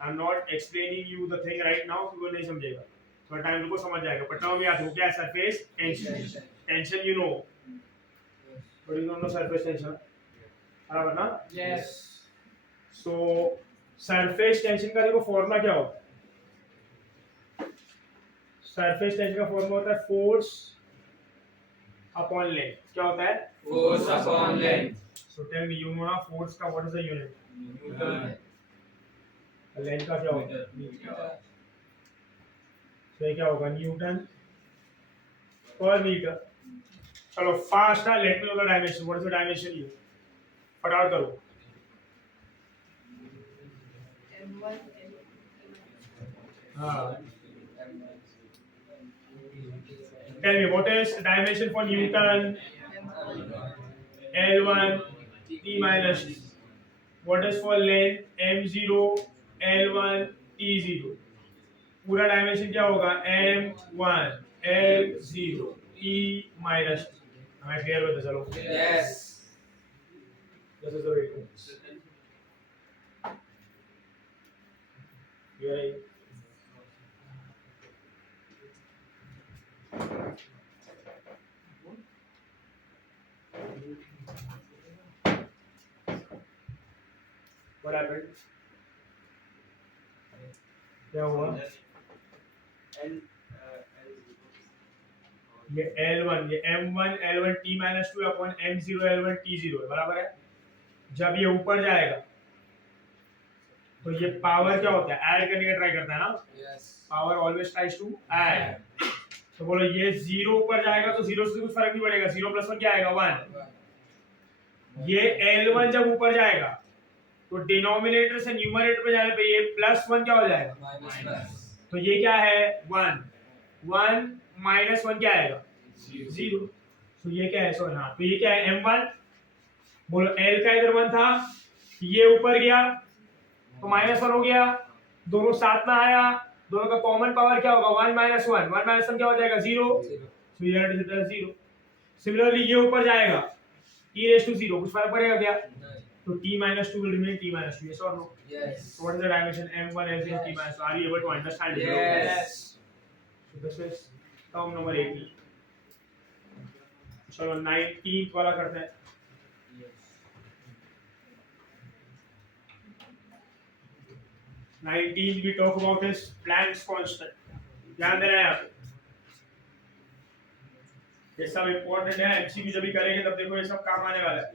I am not explaining you the thing right now, तो वो नहीं समझेगा, तो time रुको समझ जाएगा। पर term याद हो क्या है? Surface tension. Tension you know, but you don't know surface tension, बराबर ना। Yes. सो सरफेस टेंशन का देखो फॉर्मूला क्या होता है? सरफेस टेंशन का फॉर्मूला होता है फोर्स अपॉन लेंथ। क्या होता है? Force upon length. So tell me, you know ना फोर्स का what is the unit? Newton. Length का क्या होता है? Meter. तो ये क्या होगा? न्यूटन पर मीटर। चलो फास्ट है, let me know the dimension. What is the dimension? ये फटाफट करो। M1, हाँ, tell me what is dimension for newton? L1 T minus T. What is for length? M0 L1 T0। पूरा dimension क्या होगा? M1 L0 T minus T। हमें clear होता चलो। Yes. This is the way it goes। Clear है? What happened? क्या हुआ? ये L1 ये M1 L1 T minus 2 upon M0 L1 T0 है, बराबर है। जब ये ऊपर जाएगा तो ये पावर क्या होता है, ऐड करने का ट्राई करता है ना, Yes. Power always tries to add. तो बोलो ये 0 ऊपर जाएगा तो 0 से कुछ फर्क नहीं पड़ेगा, 0 प्लस 1 क्या आएगा 1। ये L1 जब ऊपर जाएगा तो डिनोमिनेटर से न्यूमरेटर पे जाने पे ये +1 क्या हो जाएगा, Minus. तो ये क्या है 1 1 माइनस 1 क्या आएगा 0। तो ये क्या है, सॉरी हाँ, तो ये क्या है M1। बोलो L का इधर 1 था, ये ऊपर गया तो -1 हो गया, दोनों साथ में आया, दोनों का कॉमन पावर क्या होगा 1 माइनस 1 1 माइनस 1 क्या हो जाएगा 0। So ये is 0। सिमिलरली ये ऊपर जाएगा e raised to 0, कुछ फर्क पड़ेगा क्या, तो t minus 2 will remain t minus 2, yes or no? Yes. So what is the dimension M1 as in t minus 2? Are you able to understand it? Yes. So this is term number 18। चलो 19th वाला करते हैं। 19th we talk about is Planck's constant। ध्यान देना है यहाँ पे, ये सब इम्पोर्टेंट है, एमसीक्यू जब भी करेंगे तब देखो ये सब काम आने वाला है,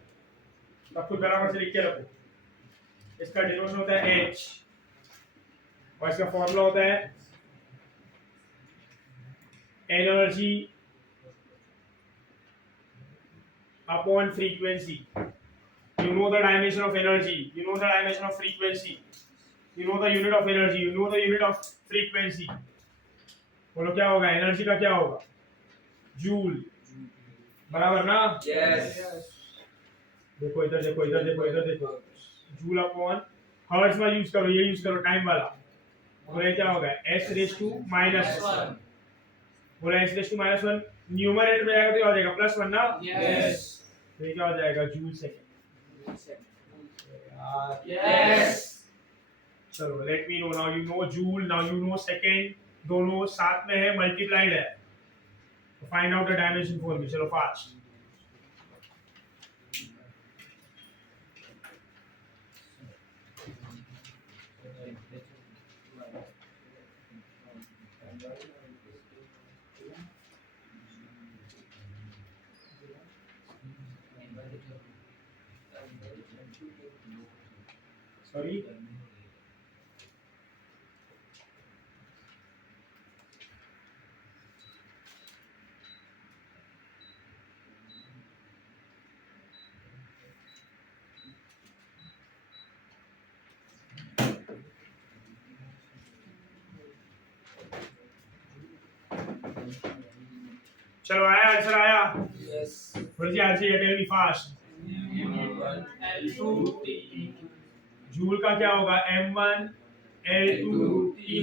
तब कुछ बराबर से लिख के रखो। इसका डिनोशन होता है H और इसका फॉर्मूला होता है energy upon frequency. You know the dimension of energy, you know the dimension of frequency, you know the unit of energy, you know the unit of frequency। बोलो क्या होगा, एनर्जी का क्या होगा, जूल, बराबर ना। Yes. देखो इधर देखो इधर देखो इधर देखो, जूल अपॉन हर्ट्ज में यूज करो, ये यूज करो टाइम वाला। बोले क्या होगा s रेज टू -1, बोले s रेज टू -1 न्यूमरेटर में जाएगा तो क्या हो जाएगा +1 ना। Yes. तो ये क्या हो जाएगा जूल सेकंड। Yes. चलो let me know, now you know joule, now you know second, दोनों साथ में है, मल्टीप्लाइड है, तो find out the dimension for me. चलो फास्ट। सॉरी चलो आया आंसर आया, Yes. थोड़ी सी answer tell me fast. Joule का क्या होगा M1 L2 T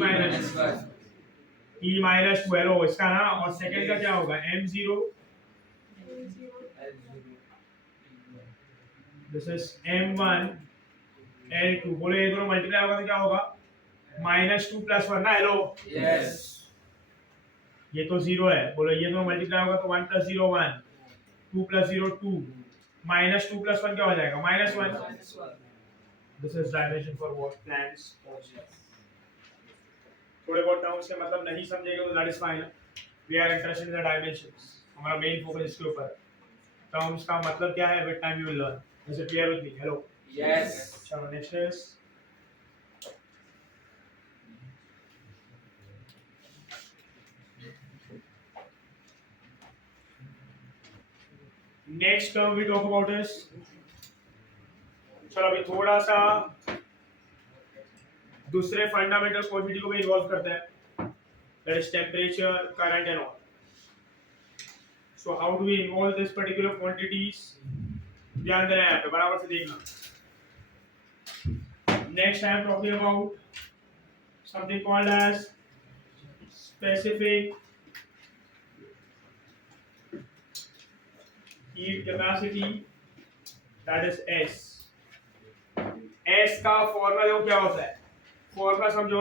माइनस -2 लो इसका ना, और सेकंड का क्या होगा M0, this is M1 L2। बोले ये दोनों मल्टीप्लाई होगा तो क्या होगा -2 + 1 ना, हेलो Yes. ये तो 0 है, बोलो ये दोनों मल्टीप्लाई होगा तो 1 + 0 1, 2 + 0 2, -2 + 1 क्या हो जाएगा -1। This is dimension for what Planck's. थोड़े बहुत टर्म्स के मतलब नहीं समझेंगे तो that is fine, we are interested in the dimensions, हमारा मेन फोकस इसके ऊपर। टर्म्स का मतलब क्या है, with time you will learn. Is it clear with me, hello. Yes. चलो next is next term we talk about is, चलो अभी थोड़ा सा दूसरे फंडामेंटल क्वांटिटी को भी इन्वॉल्व करते हैं, that is temperature, current and all. So how do we involve this particular quantities, ध्यान देना है यहाँ पे, बराबर से देखना। Next I am talking about something called as specific heat capacity, that is S। S का फॉर्मूला देखो क्या होता है, फॉर्मूला समझो,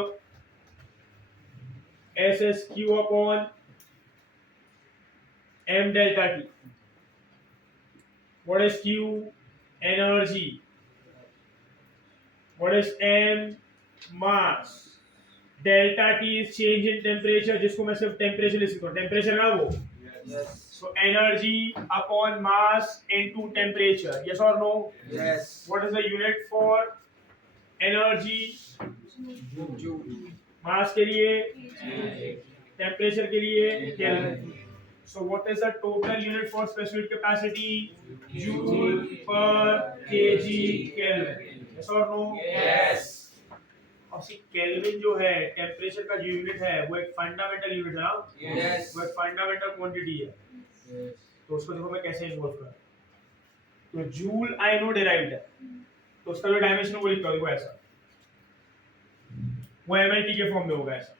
S is Q upon M delta T। What is Q? Energy। What is M? Mass। Delta T is change in temperature, जिसको मैं सिर्फ temperature लिख सकता हूँ, टेम्परेचर ना वो Yes. So energy upon mass into temperature. Yes or no? Yes. What is the unit for energy? Joule. मास के लिए, Joule. टेम्परेचर के लिए kelvin. So what is the total unit for specific capacity? Joule per kg Kelvin. Yes or no? Yes. अब सी kelvin जो है temperature का जो unit है वो एक फंडामेंटल यूनिट है ना, Yes. वो एक फंडामेंटल क्वांटिटी है. Yes. तो उसको देखो मैं कैसे इन्वॉल्व कर. तो जूल आई नो डिराइव्ड है, तो उसका जो डायमेंशन वो लिखता हूं देखो ऐसा, वो mlt के फॉर्म में होगा ऐसा,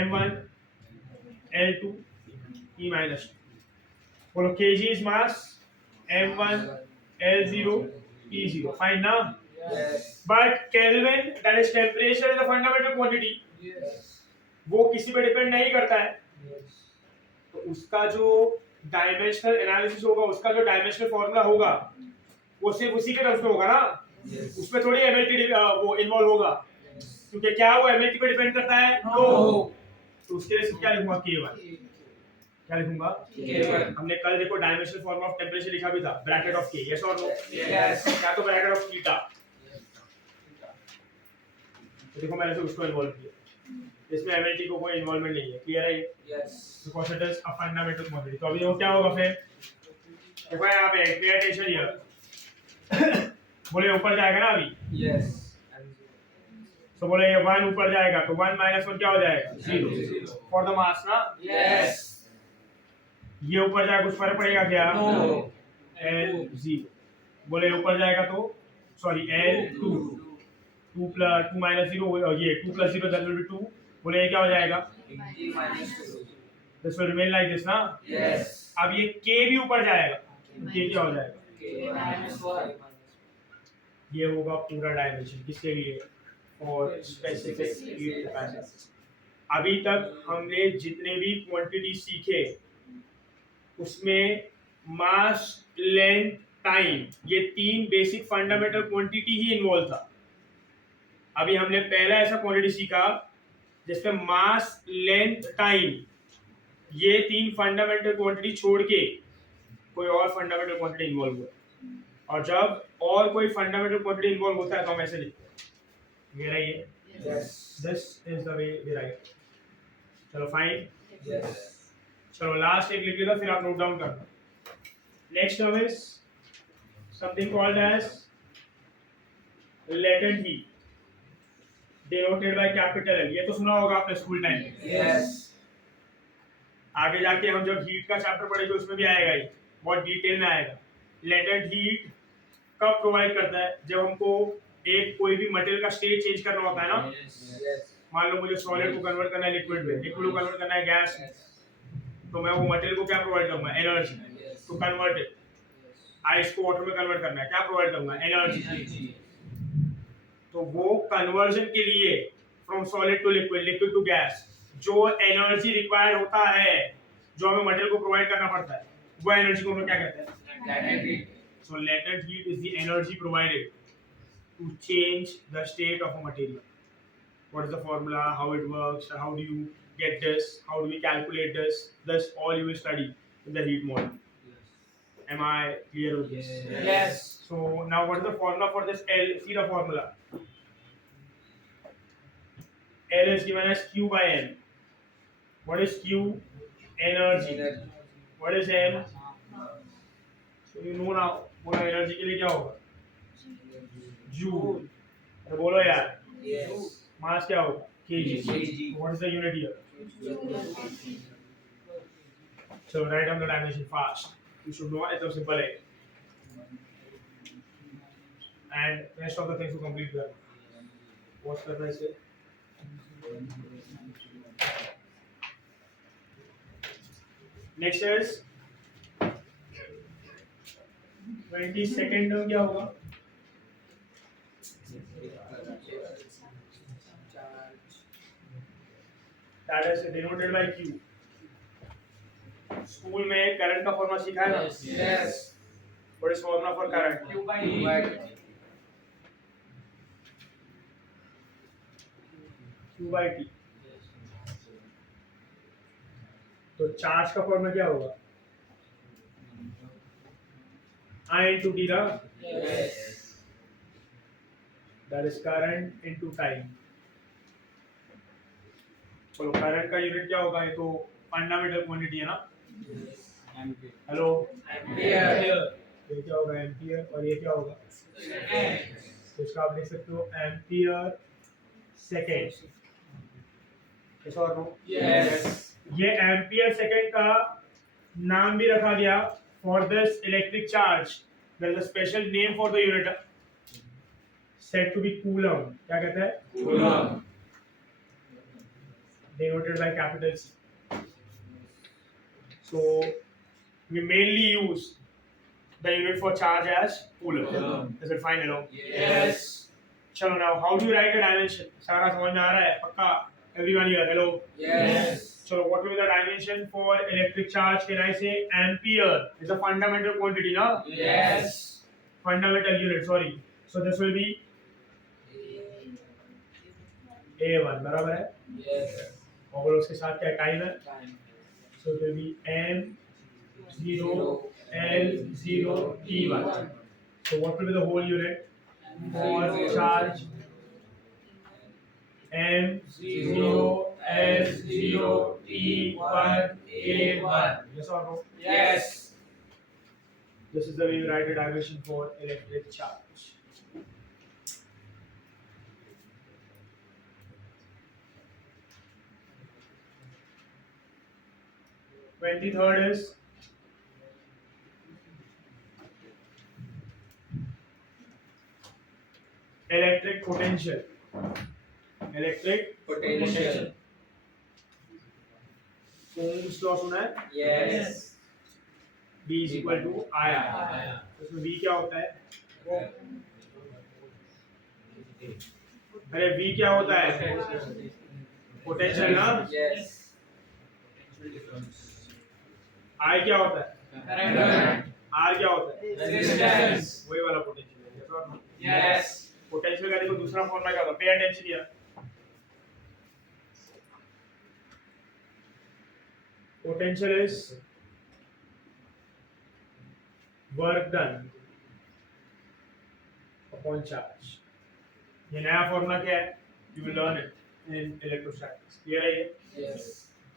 m1 l2 e minus 2. बोलो kg is mass, m1 l0 e0. Fine ना. Yes. But kelvin that is temperature is a fundamental quantity, Yes. वो किसी पे डिपेंड नहीं करता है. Yes. तो उसका जो डायमेंशनल एनालिसिस होगा, उसका जो डायमेंशनल फार्मूला होगा वो सिर्फ उसी के टर्म्स में होगा ना, Yes. उसमें थोड़ी एमएलटी वो इन्वॉल्व होगा, क्योंकि क्या वो एमएलटी पे डिपेंड करता है? No. तो उसके लिए क्या लिखूंगा? K1. क्या लिखूंगा? K1. हमने कल देखो डायमेंशनल फार्मूला ऑफ टेम्परेचर लिखा भी था, ब्रैकेट ऑफ K. यस और नो? Yes. क्या तो ब्रैकेट ऑफ थीटा. तो देखो मैंने तो उसको इन्वॉल्व किया, इसमें एमएलटी को कोई इन्वॉल्वमेंट नहीं है. क्लियर है ये? Yes. Because it is a fundamental quantity. तो अभी वो क्या होगा फिर? देखो यहाँ पे पे अटेंशन हियर. बोले ऊपर जाएगा ना अभी, Yes. तो बोले ये 1 ऊपर जाएगा तो 1 - 1 क्या हो जाएगा? 0 फॉर द मास ना. Yes. ये ऊपर जाएगा कुछ फर्क पड़ेगा क्या? No. L0. बोले ऊपर जाएगा तो सॉरी L2 2 - 0 और ये 2 + 0 that will be 2. बोले ये क्या हो जाएगा? T minus 2. This will remain like this ना. Yes. अब ये K भी ऊपर जाएगा तो K क्या हो जाएगा? K minus 1. ये होगा पूरा डायमेंशन किसके लिए? और स्पेसिफिक हीट कैपेसिटी. अभी तक हमने जितने भी क्वांटिटी सीखे उसमें मास, लेंथ, टाइम, ये 3 बेसिक फंडामेंटल क्वांटिटी ही इन्वॉल्व था. अभी हमने पहला ऐसा क्वांटिटी सीखा जिसमें मास, लेंथ, टाइम, ये 3 फंडामेंटल क्वांटिटी छोड़ के कोई और फंडामेंटल क्वांटिटी इन्वॉल्व हुआ. और जब और कोई फंडामेंटल क्वांटिटी इन्वॉल्व होता है तो हम ऐसे लिखते हैं, मेरा ये Yes. This is the way we write. चलो फाइन. Yes. चलो लास्ट एक लिख लेता, फिर आप नोट डाउन करना. Next term is something called as latent heat, denoted by capital L. ये तो सुना होगा आपने स्कूल टाइम में. Yes. आगे जाके हम जब हीट का चैप्टर पढ़ेंगे उसमें भी आएगा, ये बहुत डिटेल में आएगा. लेटेंट हीट कब प्रोवाइड करता है? जब हमको एक कोई भी मटेरियल का स्टेट चेंज करना होता है ना. Yes. मान लो मुझे सॉलिड को कन्वर्ट करना है लिक्विड में, लिक्विड को कन्वर्ट करना है गैस में, तो मैं वो मटेरियल को क्या प्रोवाइड करूंगा? Energy. Yes. To convert it. Ice को वाटर में कन्वर्ट करना है, क्या प्रोवाइड करूंगा? एनर्जी. Energy. तो वो कन्वर्जन के लिए from solid to liquid, liquid to gas, जो एनर्जी रिक्वायर्ड होता है, जो हमें मटेरियल को प्रोवाइड करना पड़ता है, वो एनर्जी को हम लोग क्या कहते हैं? Latent heat. So latent heat is the energy provided to change the state of a material. What is the formula? How it works? How do you get this? How do we calculate this? This all you will study in the heat model. Am I clear with this? Yes. So now what is the formula for this L? See the formula. L is given as Q by N. What is Q? Energy. What is N? So you know now. बोलो energy के लिए क्या होगा? Joule. तो बोलो यार, Yes. मास क्या होगा? kg. kg. What is the unit here? So write down the dimension fast. You should know it's so simple. And rest of the things to complete there. What's the price? Next is 22nd term क्या होगा? That is denoted by Q. School में current का formula सीखा है ना? Yes. What is formula for current? Q by T. Q by T. तो charge का formula क्या होगा? I into t ना, Yes. that is current into time. चलो करंट का यूनिट क्या होगा? ये तो फंडामेंटल क्वांटिटी है ना। Hello, Ampere. ये क्या होगा? एम्पियर। और ये क्या होगा? तो इसका आप लिख सकते हो ampere second. yes or no? Yes. ये एम्पियर सेकेंड का नाम भी रखा गया for this electric charge. There is a special name for the unit said to be coulomb. क्या कहते हैं? Coulomb. Denoted by capital C. So we mainly use the unit for charge as coulomb. Coulomb. Is it fine, hello? Yes. चलो now how do you write the dimension? सारा समझ में आ रहा है पक्का? Everyone here, hello? Yes. चलो what will be the dimension for electric charge? Can I say ampere is a fundamental quantity, na? Yes. Fundamental unit, sorry. So this will be A1, बराबर है? Yes. और उसके साथ क्या time है? Time. So it will be M0 L0 T1. So what will be the whole unit for charge? M0 L0 T1 A1. Yes or no? Yes. This is the way you write a dimension for electric charge. Third is electric potential. Electric Potential. Ohm's law सुना है? Yes. B is equal to IR. इसमें V क्या होता है? अरे V क्या होता है? पोटेंशियल ना? Yes. I क्या होता है? Current. R क्या होता है? Resistance. वही वाला पोटेंशियल है। yes or no? Yes. Potential का देखो दूसरा फॉर्मूला क्या होता है? Pay attention here. Potential is work done upon charge. ये नया फॉर्मूला क्या है? You will learn it in electrostatics. Clear है ये? Yes.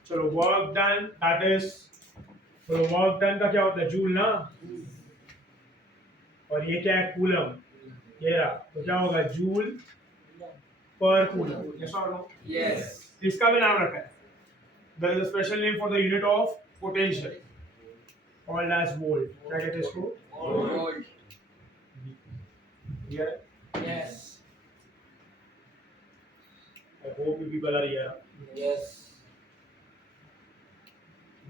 चलो वर्क डन दैट इज, तो वर्क डन का क्या होता है? जूल ना। और ये क्या है? कूलम। ये रहा, तो क्या होगा? Joule per coulomb. यस और नो? Yes. इसका भी नाम रखा है। There is a special name for the unit of potential called as volt. क्या कहते हैं इसको? Volt. क्लियर है? Yes. I hope you people are here. Yes.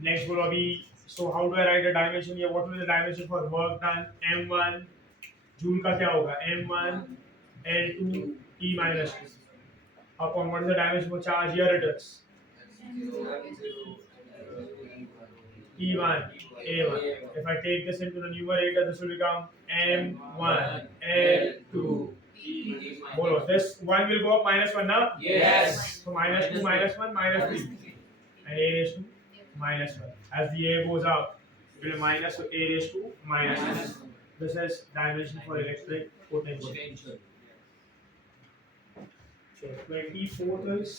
Next बोलो अभी। So how do I write the dimension? ये what will the dimension for work done? m1 joule का क्या होगा? m1 l2 t minus 2 upon what is the dimension for charge? Here it is T1 A1. If I take this into the numerator, this will become M1 L2. बोलो, this one will go up -1 now. Yes. So -2 -1 -3, and A raised to -1. As the A goes up, it will minus, so A raised to -1. This is dimension for electric potential. Potential. So 24th is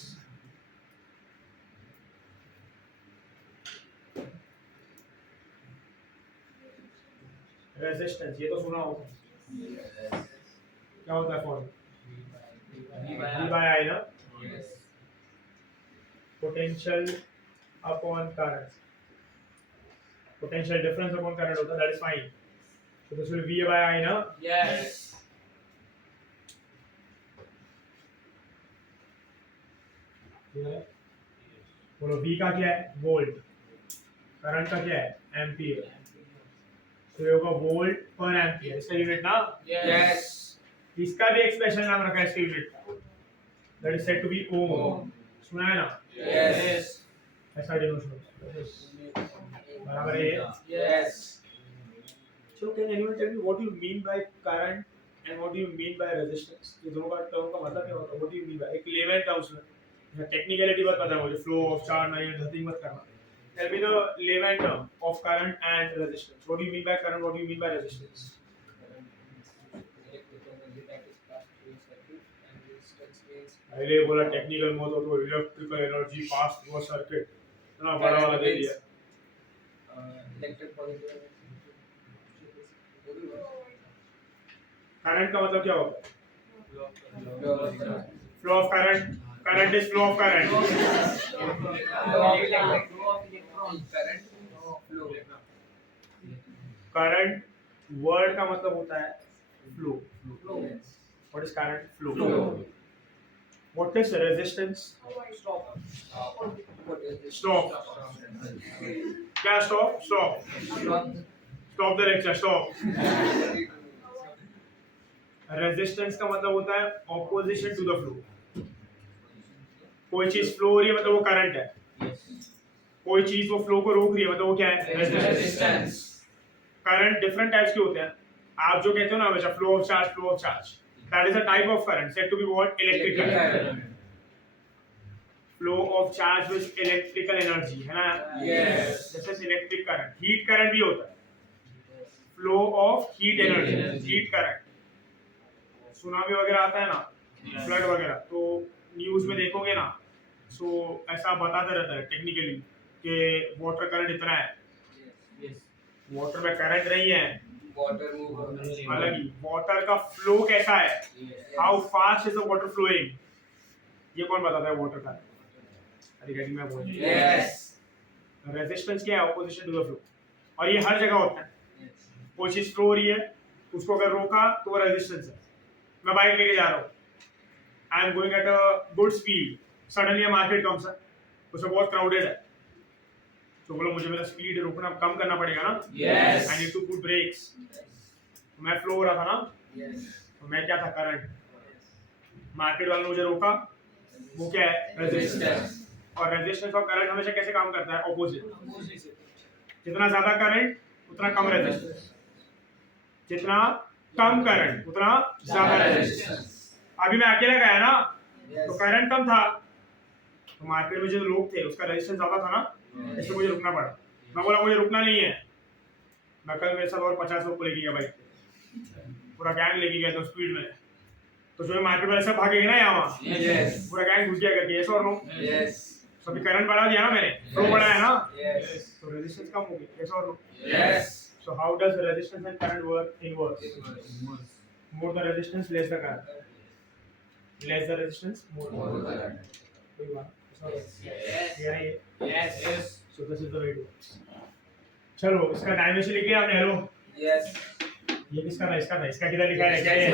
resistance. ये तो सुना होगा, क्या होता है formula? V by I ना, Yes. Potential upon current, potential difference upon current होता है, that is fine. So this will V by I ना। Yes. बोलो V का क्या है? वोल्ट। करंट का क्या है? एम्पियर। तो ये होगा वोल्ट पर एम्पियर, इसका यूनिट ना। Yes. इसका भी एक स्पेशल नाम रखा है इसके यूनिट का, that is said to be ohm. सुना है ना? Yes. ऐसा डिनोशन होता है, बराबर है ये? Yes. So can anyone tell me what you mean by current and what do you mean by resistance? ये दोनों का टर्म का मतलब क्या होता है? What do you mean by? एक लेवल टर्म्स में टेक्निकलिटी बात पता है मुझे, फ्लो ऑफ चार्ज ना, ये नथिंग मत करना। Tell me the layman term of current and resistance. What do you mean by current? What do you mean by resistance? Electrical energy that is passed through a circuit, and resistance means पहले बोला technical मत हो तो electrical energy pass through a circuit इतना बड़ा वाला दे दिया electric positive energy. Current का मतलब क्या होता है Flow of current. Flow of current current is flow of current Current flow. Current word का मतलब होता है flow Yes. What is current flow Flow. What is resistance What is this? Stop. क्या stop stop Stop. Stop the lecture stop resistance का मतलब होता है opposition to the flow कोई चीज फ्लो हो रही है मतलब वो करंट है कोई चीज वो फ्लो को रोक रही है मतलब वो क्या है Resistance. करंट डिफरेंट टाइप्स के होते हैं आप जो कहते हो ना हमेशा flow of charge that is a type of current said to be what electric current flow of charge with electrical energy है ना Yes. This is electric current heat current भी होता है flow of heat energy heat current tsunami वगैरह आता है ना flood वगैरह तो न्यूज में देखोगे ना सो ऐसा बताते रहता है टेक्निकली कि वाटर करंट इतना है Yes. वाटर में करंट नहीं है Water move. हालांकि वाटर का फ्लो कैसा है how fast is the water flowing ये कौन बताता है वाटर का रिगार्डिंग में बोल Yes. रेजिस्टेंस क्या है ऑपोजिशन टू द फ्लो और ये हर जगह होता है Yes. कोई चीज फ्लो हो रही है उसको अगर रोका तो वो रेजिस्टेंस है मैं बाइक लेके जा रहा हूँ I am going at a good speed suddenly market कौन सा उसमें बहुत क्राउडेड है तो बोलो मुझे मेरा स्पीड रोकना कम करना पड़ेगा ना Yes. I need to put brakes मैं फ्लो हो रहा था ना Yes. तो मैं क्या था करंट मार्केट वालों ने मुझे रोका वो क्या है रेजिस्टेंस Resistance. और रेजिस्टेंस और करंट हमेशा कैसे काम करता है ऑपोजिट जितना ज्यादा करंट उतना कम रेजिस्टेंस जितना कम करंट उतना ज्यादा रेजिस्टेंस अभी मैं अकेला गया ना तो Yes. करंट कम था तो मार्केट में जो लोग थे उसका रेजिस्टेंस ज्यादा था ना इसलिए मुझे रुकना पड़ा मैं बोला मुझे रुकना नहीं है मैं कल मेरे साथ और 50 लोग को लेके गया बाइक पे पूरा गैंग लेके गया था स्पीड में तो जो मार्केट वाले सब भागेंगे ना यहाँ वहाँ Yes. पूरा गैंग घुस गया करके ऐसा और नो Yes. तो अभी करंट बढ़ा दिया ना मैंने फ्लो बढ़ाया ना Yes. तो रेजिस्टेंस कम हो गई ऐसा और no Yes. So how does resistance and current work inverse more the resistance less the current less the resistance more the current कोई बात Yes. clear है ये Yes. Yes. so this is the way to चलो इसका dimension लिख लिया आपने hello Yes. ये किसका था इसका किधर लिखा है क्या ये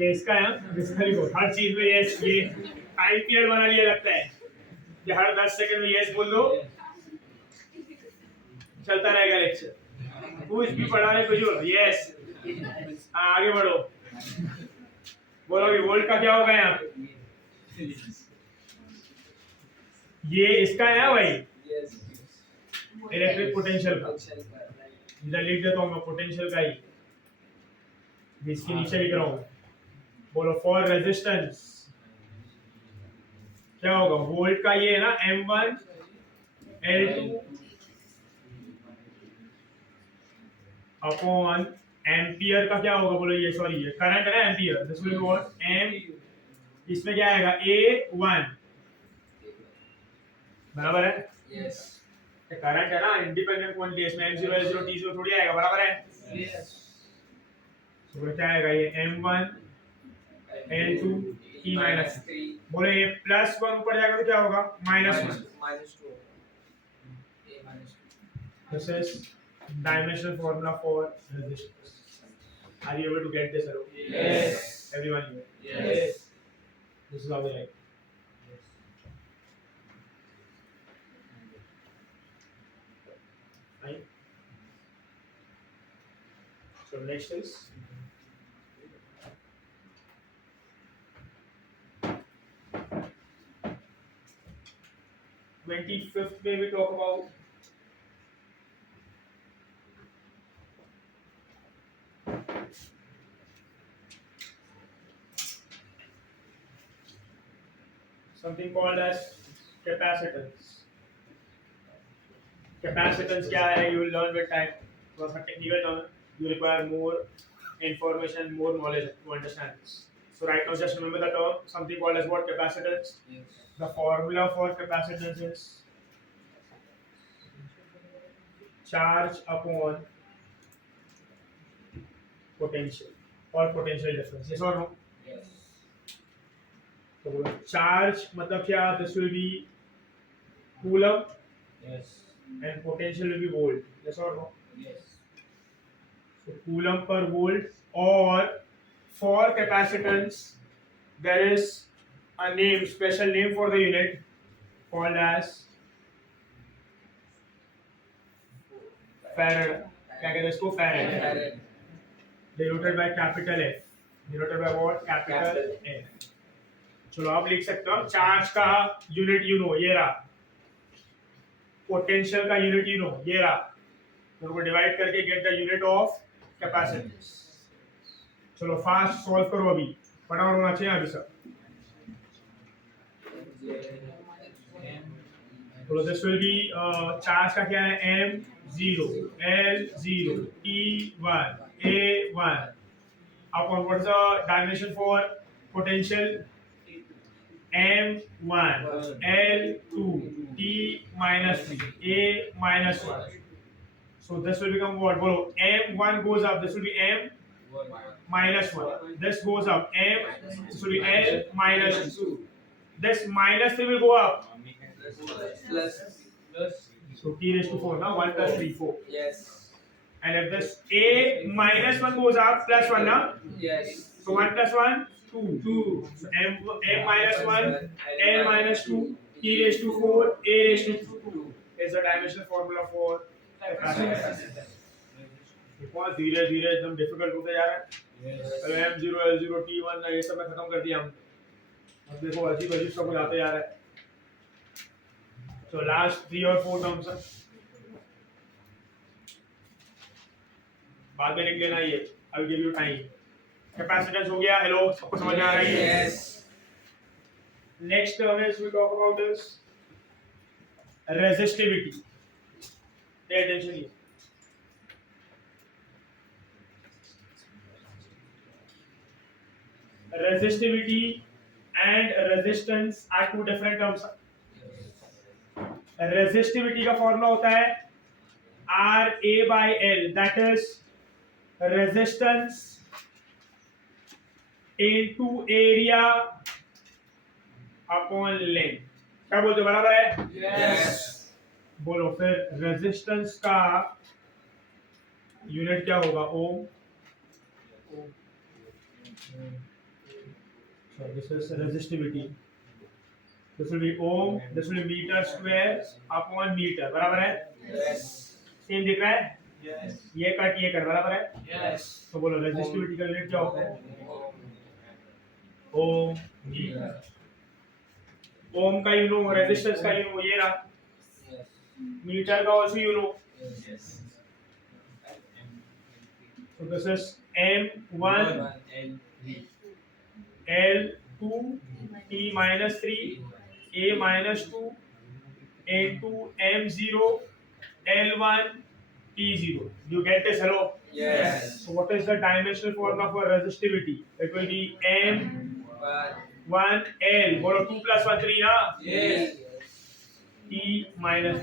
ये इसका है इसका लिखो हर चीज में यस ये टाइम पीरियड बना लिया लगता है कि हर 10 सेकंड में यस बोल दो चलता रहेगा लेक्चर कुछ भी पढ़ा रहे कुछ बोलो यस आगे बढ़ो बोलो कि वोल्ट का क्या होगा यहाँ पे ये इसका है ना भाई Yes. इलेक्ट्रिक पोटेंशियल का Potential current. इधर लिख देता हूँ मैं पोटेंशियल का ही इसके नीचे लिख रहा हूँ बोलो फॉर रेजिस्टेंस क्या होगा वोल्ट का ये है ना M1 L2 अपॉन एम्पियर का क्या होगा बोलो ये सॉरी ये करंट है ना ampere this will be what am इसमें क्या आएगा A1 बराबर है Yes. करंट है ना इंडिपेंडेंट क्वांटिटी इसमें M0 L0 T0 थोड़ी आएगा बराबर है Yes. तो बोलो क्या आएगा ये M1 L2 T माइनस 3. बोले ये +1 ऊपर जाएगा तो क्या होगा -1 Minus 2. A minus 2. this is dimensional formula for resistance are you able to get this hello Yes. everyone here Yes. this is how we write right so next is $25th में we talk about something called as capacitance capacitance क्या है, you will learn with time, थोड़ा सा technical term, you require more information, more knowledge to understand this. So right now just remember the term, something called as what, capacitance. Yes. The formula for capacitance is charge upon potential or potential difference. Yes or no? Yes. So charge मतलब क्या, this will be coulomb Yes. and potential will be volt. Yes or no? Yes. So coulomb per volt, or for capacitance there is a name, special name for the unit called as farad. क्या कहते हैं इसको, farad, Farad. denoted by capital F, denoted by what, capital F. चलो आप लिख सकते हो, charge का यूनिट यू नो ये रहा, पोटेंशियल का यूनिट यू नो ये रहा, उनको डिवाइड करके get the unit of capacitance. चलो फास्ट सॉल्व करो, अभी फटाफट होना चाहिए अभी सब. So this will be charge का क्या है, M0, L0, T1, A1 upon what is the dimension for potential, M1, L2, T minus 3, A minus 1. So this will become what, bolo, M1 goes up, this will be M minus 1, this goes up, M, this will be L minus 2, this minus 3 will go up. Plus. So t raised to 4 now, 1 plus 3, 4. Yes. And if this a minus 1 goes up, plus 1 now. Yes. So 1 plus 1, 2. 2. So m minus 1, l minus 2, t raised to 4, a raised to 2 is the dimensional formula for capacitance. बहुत धीरे धीरे एकदम difficult होते जा रहा है. पहले m0, l0, t1 ये सब में खत्म कर दिया हम. अब देखो अजीब अजीब सब कुछ आते जा रहा है. So last 3 or 4 terms है, बाद में लिख लेना ये. I will give you time. Capacitance हो गया, हेलो सबको समझ में आ रही है? Yes. Next term is we talk about is resistivity. Pay attention here. Resistivity and resistance are two different terms. Resistivity का फॉर्मूला होता है RA/L, that is resistance into area upon length. क्या बोलते हो, बराबर है? Yes. बोलो फिर, रेजिस्टेंस का यूनिट क्या होगा, ओम. So this is resistivity. This will be ohm. This will be meter square upon meter. बराबर है? Yes. सेम दिख रहा है? Yes. ये कट ये कर, बराबर है? Yes. तो बोलो रेजिस्टिविटी का यूनिट क्या होता है, ओम मीटर. ओम का यूनो, रेजिस्टेंस का यूनो ये रहा, Yes. मीटर का also you know. Yes. So this is M1, L2, T minus 3, A minus 2 into M0, L1, T0. You get this, hello? Yes. So what is the dimensional formula for resistivity? It will be M1, L. Bolo 2 plus 1, 3 na? Yes. T minus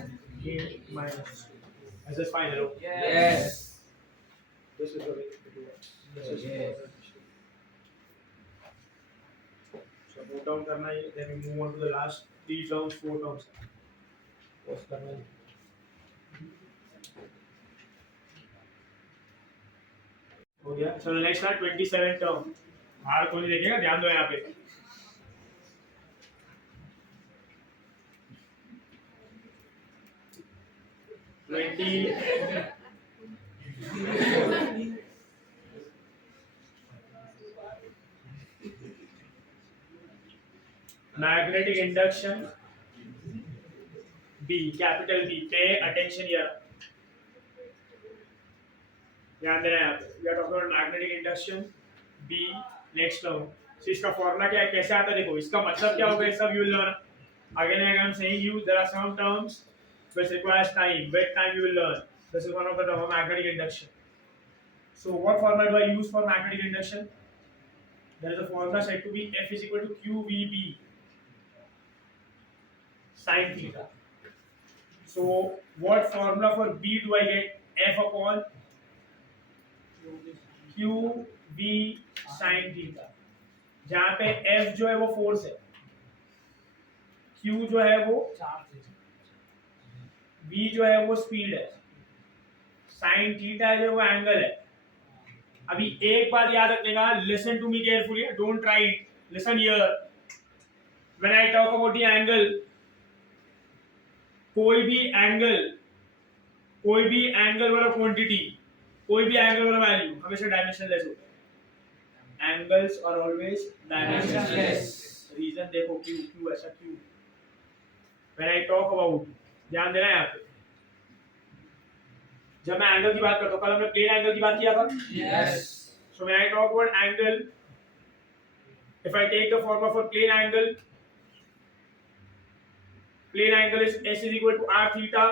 A minus 2. This is fine, hello? Yes. This is the way to do it. This is Yes. So note down करना है, then we move on to the last 3 terms, 4 terms. What's करना है? हो गया. चलो next है 27 term. बाहर कोई नहीं देखेगा, ध्यान दो यहाँ पे. Magnetic induction B, capital B. Pay attention here. ध्यान देना है यहाँ पे. We are talking about magnetic induction B. Next term. So इसका फॉर्मूला क्या है, कैसे आता है देखो. इसका मतलब क्या होगा, सब you will learn. Again and again I'm saying you there are some terms which requires time. With time you will learn. This is one of the terms of magnetic induction. So what formula do I use for magnetic induction? There is a formula said to be F is equal to QVB sin theta. So what formula for B do I get? F upon QV sin theta. जहाँ पे F जो है वो force है, Q जो है वो V जो है वो स्पीड है, साइन थीटा जो है वो एंगल है। अभी एक बात याद रखिएगा, listen to me carefully, don't try it, listen here. When I talk about the angle, कोई भी एंगल वाला क्वांटिटी, कोई भी एंगल वाला वैल्यू हमेशा डायमेंशनलेस होता है। Angles are always dimensionless. Reason देखो क्यों ऐसा क्यों। व्हेन आई टॉक अबाउट, ध्यान देना है यहाँ पे, जब मैं एंगल की बात करता हूँ, कल हमने प्लेन एंगल की बात किया था। Yes. So when I talk about angle, if I take the formula for plane angle is S is equal to R theta,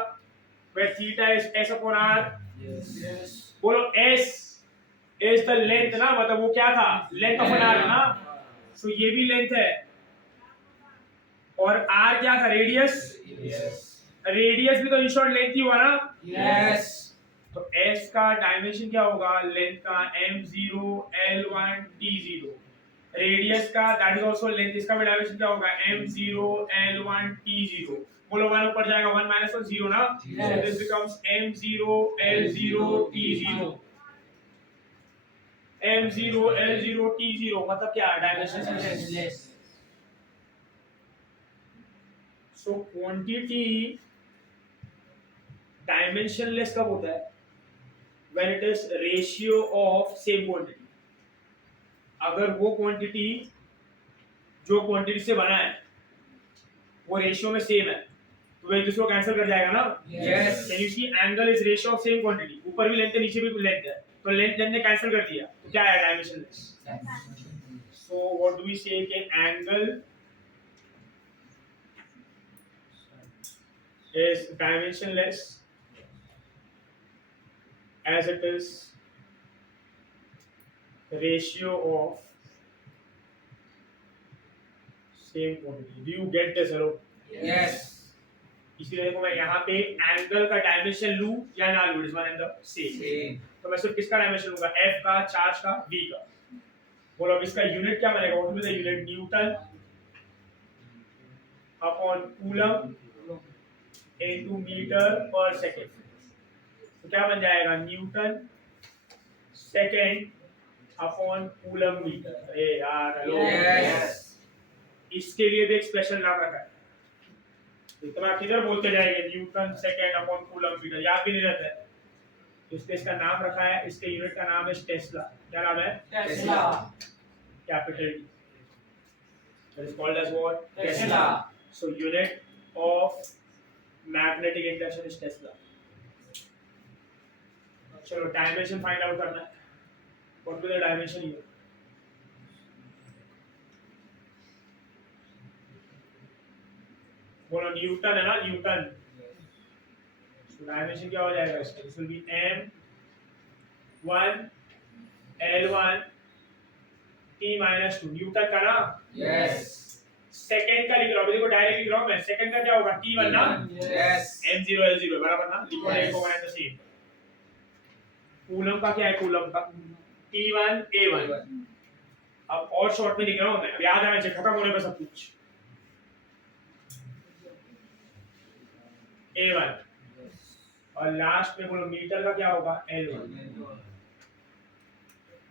where theta is S upon R. Yes. बोलो S is the length ना, मतलब वो क्या था, length of an arc ना, so ये भी length है, और R क्या था, radius, Yes. radius भी तो in short length ही हुआ ना। Yes. तो S का डायमेंशन क्या होगा, लेंथ का m0 l1 t0, रेडियस का दैट इज आल्सो लेंथ, इसका भी डायमेंशन क्या होगा, m0 l1 t0। बोलो 1 ऊपर जाएगा, 1 - 1 0 ना, so this becomes m0 l0 t0। m0 l0 t0 मतलब क्या, डायमेंशन। सो क्वांटिटी डायमेंशनलेस कब होता है, when it is ratio of same quantity। अगर वो क्वांटिटी जो क्वांटिटी से बना है वो रेशियो में सेम है, तो वह दूसरे को कैंसिल कर जाएगा ना। Yes. Can you see, angle is ratio of same quantity, ऊपर भी लेंथ है नीचे भी लेंथ है, तो लेंथ ने कैंसिल कर दिया, तो क्या है, dimensionless. So what do we say, can angle is dimensionless as it is ratio of same quantity। Do you get this? Hello? Yes. इसलिए देखो मैं यहाँ पे एंगल का डायमेंशन लूं या ना लूं, it is one and the same. Same. तो मैं सिर्फ किसका डायमेंशन लूंगा, F का, चार्ज का, V का। बोलो अब इसका यूनिट क्या बनेगा, what will the unit, newton upon coulomb into meter per second. तो क्या बन जाएगा, newton second upon coulomb meter. अरे यार हेलो। Yes. इसके लिए भी एक स्पेशल नाम रखा है, इतना किधर बोलते जाएंगे, newton second upon coulomb meter, याद भी नहीं रहता है, तो इसके इसका नाम रखा है, इसके यूनिट का नाम है टेस्ला। क्या नाम है, Tesla. Capital T, that is called as what, Tesla. So unit of magnetic induction is Tesla. चलो डायमेंशन फाइंड आउट करना है, what will the dimension here, बोलो न्यूटन है ना, न्यूटन, तो डायमेंशन क्या हो जाएगा इसका, this will B m1 l1 t-2 Newton का ना। Yes. सेकंड का लिख रहा हूं, देखो डायरेक्ट लिख रहा हूं मैं, सेकंड का क्या होगा, t1 ना, Yes. m0 l0 बराबर ना, लिखो Yes. देखो one and the same. Coulomb का क्या है, कूलम का t1 a1। अब और शॉर्ट में लिख रहा हूं मैं, अब याद आना चाहिए, खत्म होने पर सब कुछ, a1 और लास्ट में बोलो मीटर का क्या होगा, l1।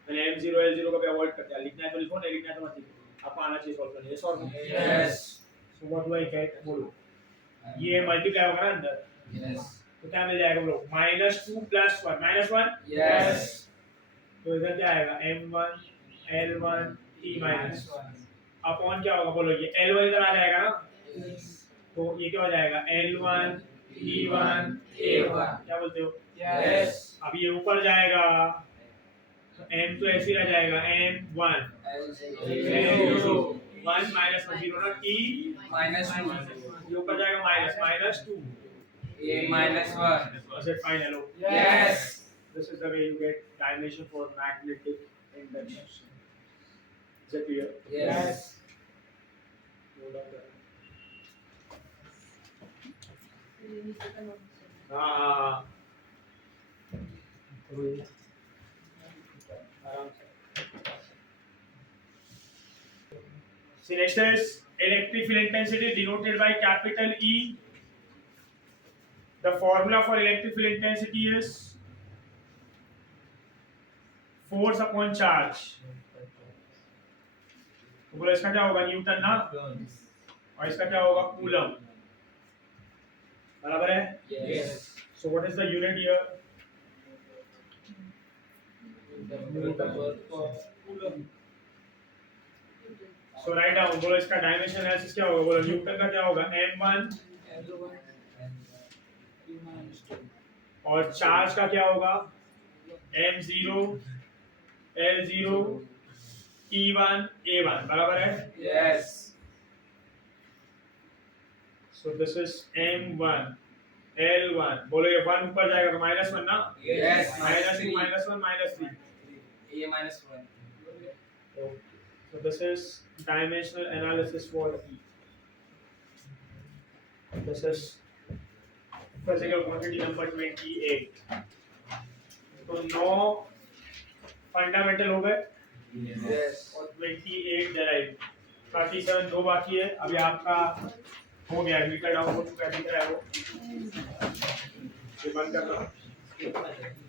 मैंने m0 l0 को भी अवॉइड कर दिया, लिखना है तो लिखो, नहीं लिखना है तो मत लिखो, आपको आना चाहिए सॉल्व करने। ये solve Yes. So what do I get, बोलो ये मल्टीप्लाई होगा ना अंदर, Yes. तो क्या मिल जाएगा, बोलो -2 + 1 -1, Yes. तो इधर क्या आएगा, m1 l1 t- अपॉन क्या होगा, बोलो ये l1 इधर आ जाएगा ना, तो ये क्या हो जाएगा, l1 t1 a1। क्या बोलते हो, Yes. अब ये ऊपर जाएगा तो m तो ऐसे ही रह जाएगा, m1 l0 1 माइनस 0 ना t -2 ये ऊपर जाएगा -2 a -1 is it fine hello yes this is the way you get dimension for magnetic induction is it clear yes हाँ So next is electric field intensity denoted by capital E. The formula for electric field intensity is force upon charge. तो बोलो इसका क्या होगा Newton ना और इसका क्या होगा कूलम बराबर है yes So what is the unit here? So write down बोलो इसका डायमेंशन एनालिसिस क्या होगा बोलो न्यूटन का क्या होगा m1 और चार्ज का क्या होगा m0 l0 t1 a1 बराबर है yes So this is m1 l1 बोलो ये 1 ऊपर जाएगा तो -1 ना yes -2 -1 -3 a -1 So this is dimensional analysis for E. This is physical quantity number 28. तो 9 फंडामेंटल हो गए yes और 28 डेराइव बाकी 7 दो बाकी है अभी आपका हो गया मीटर डाउन हो चुका है दिख रहा है वो ये बंद कर दो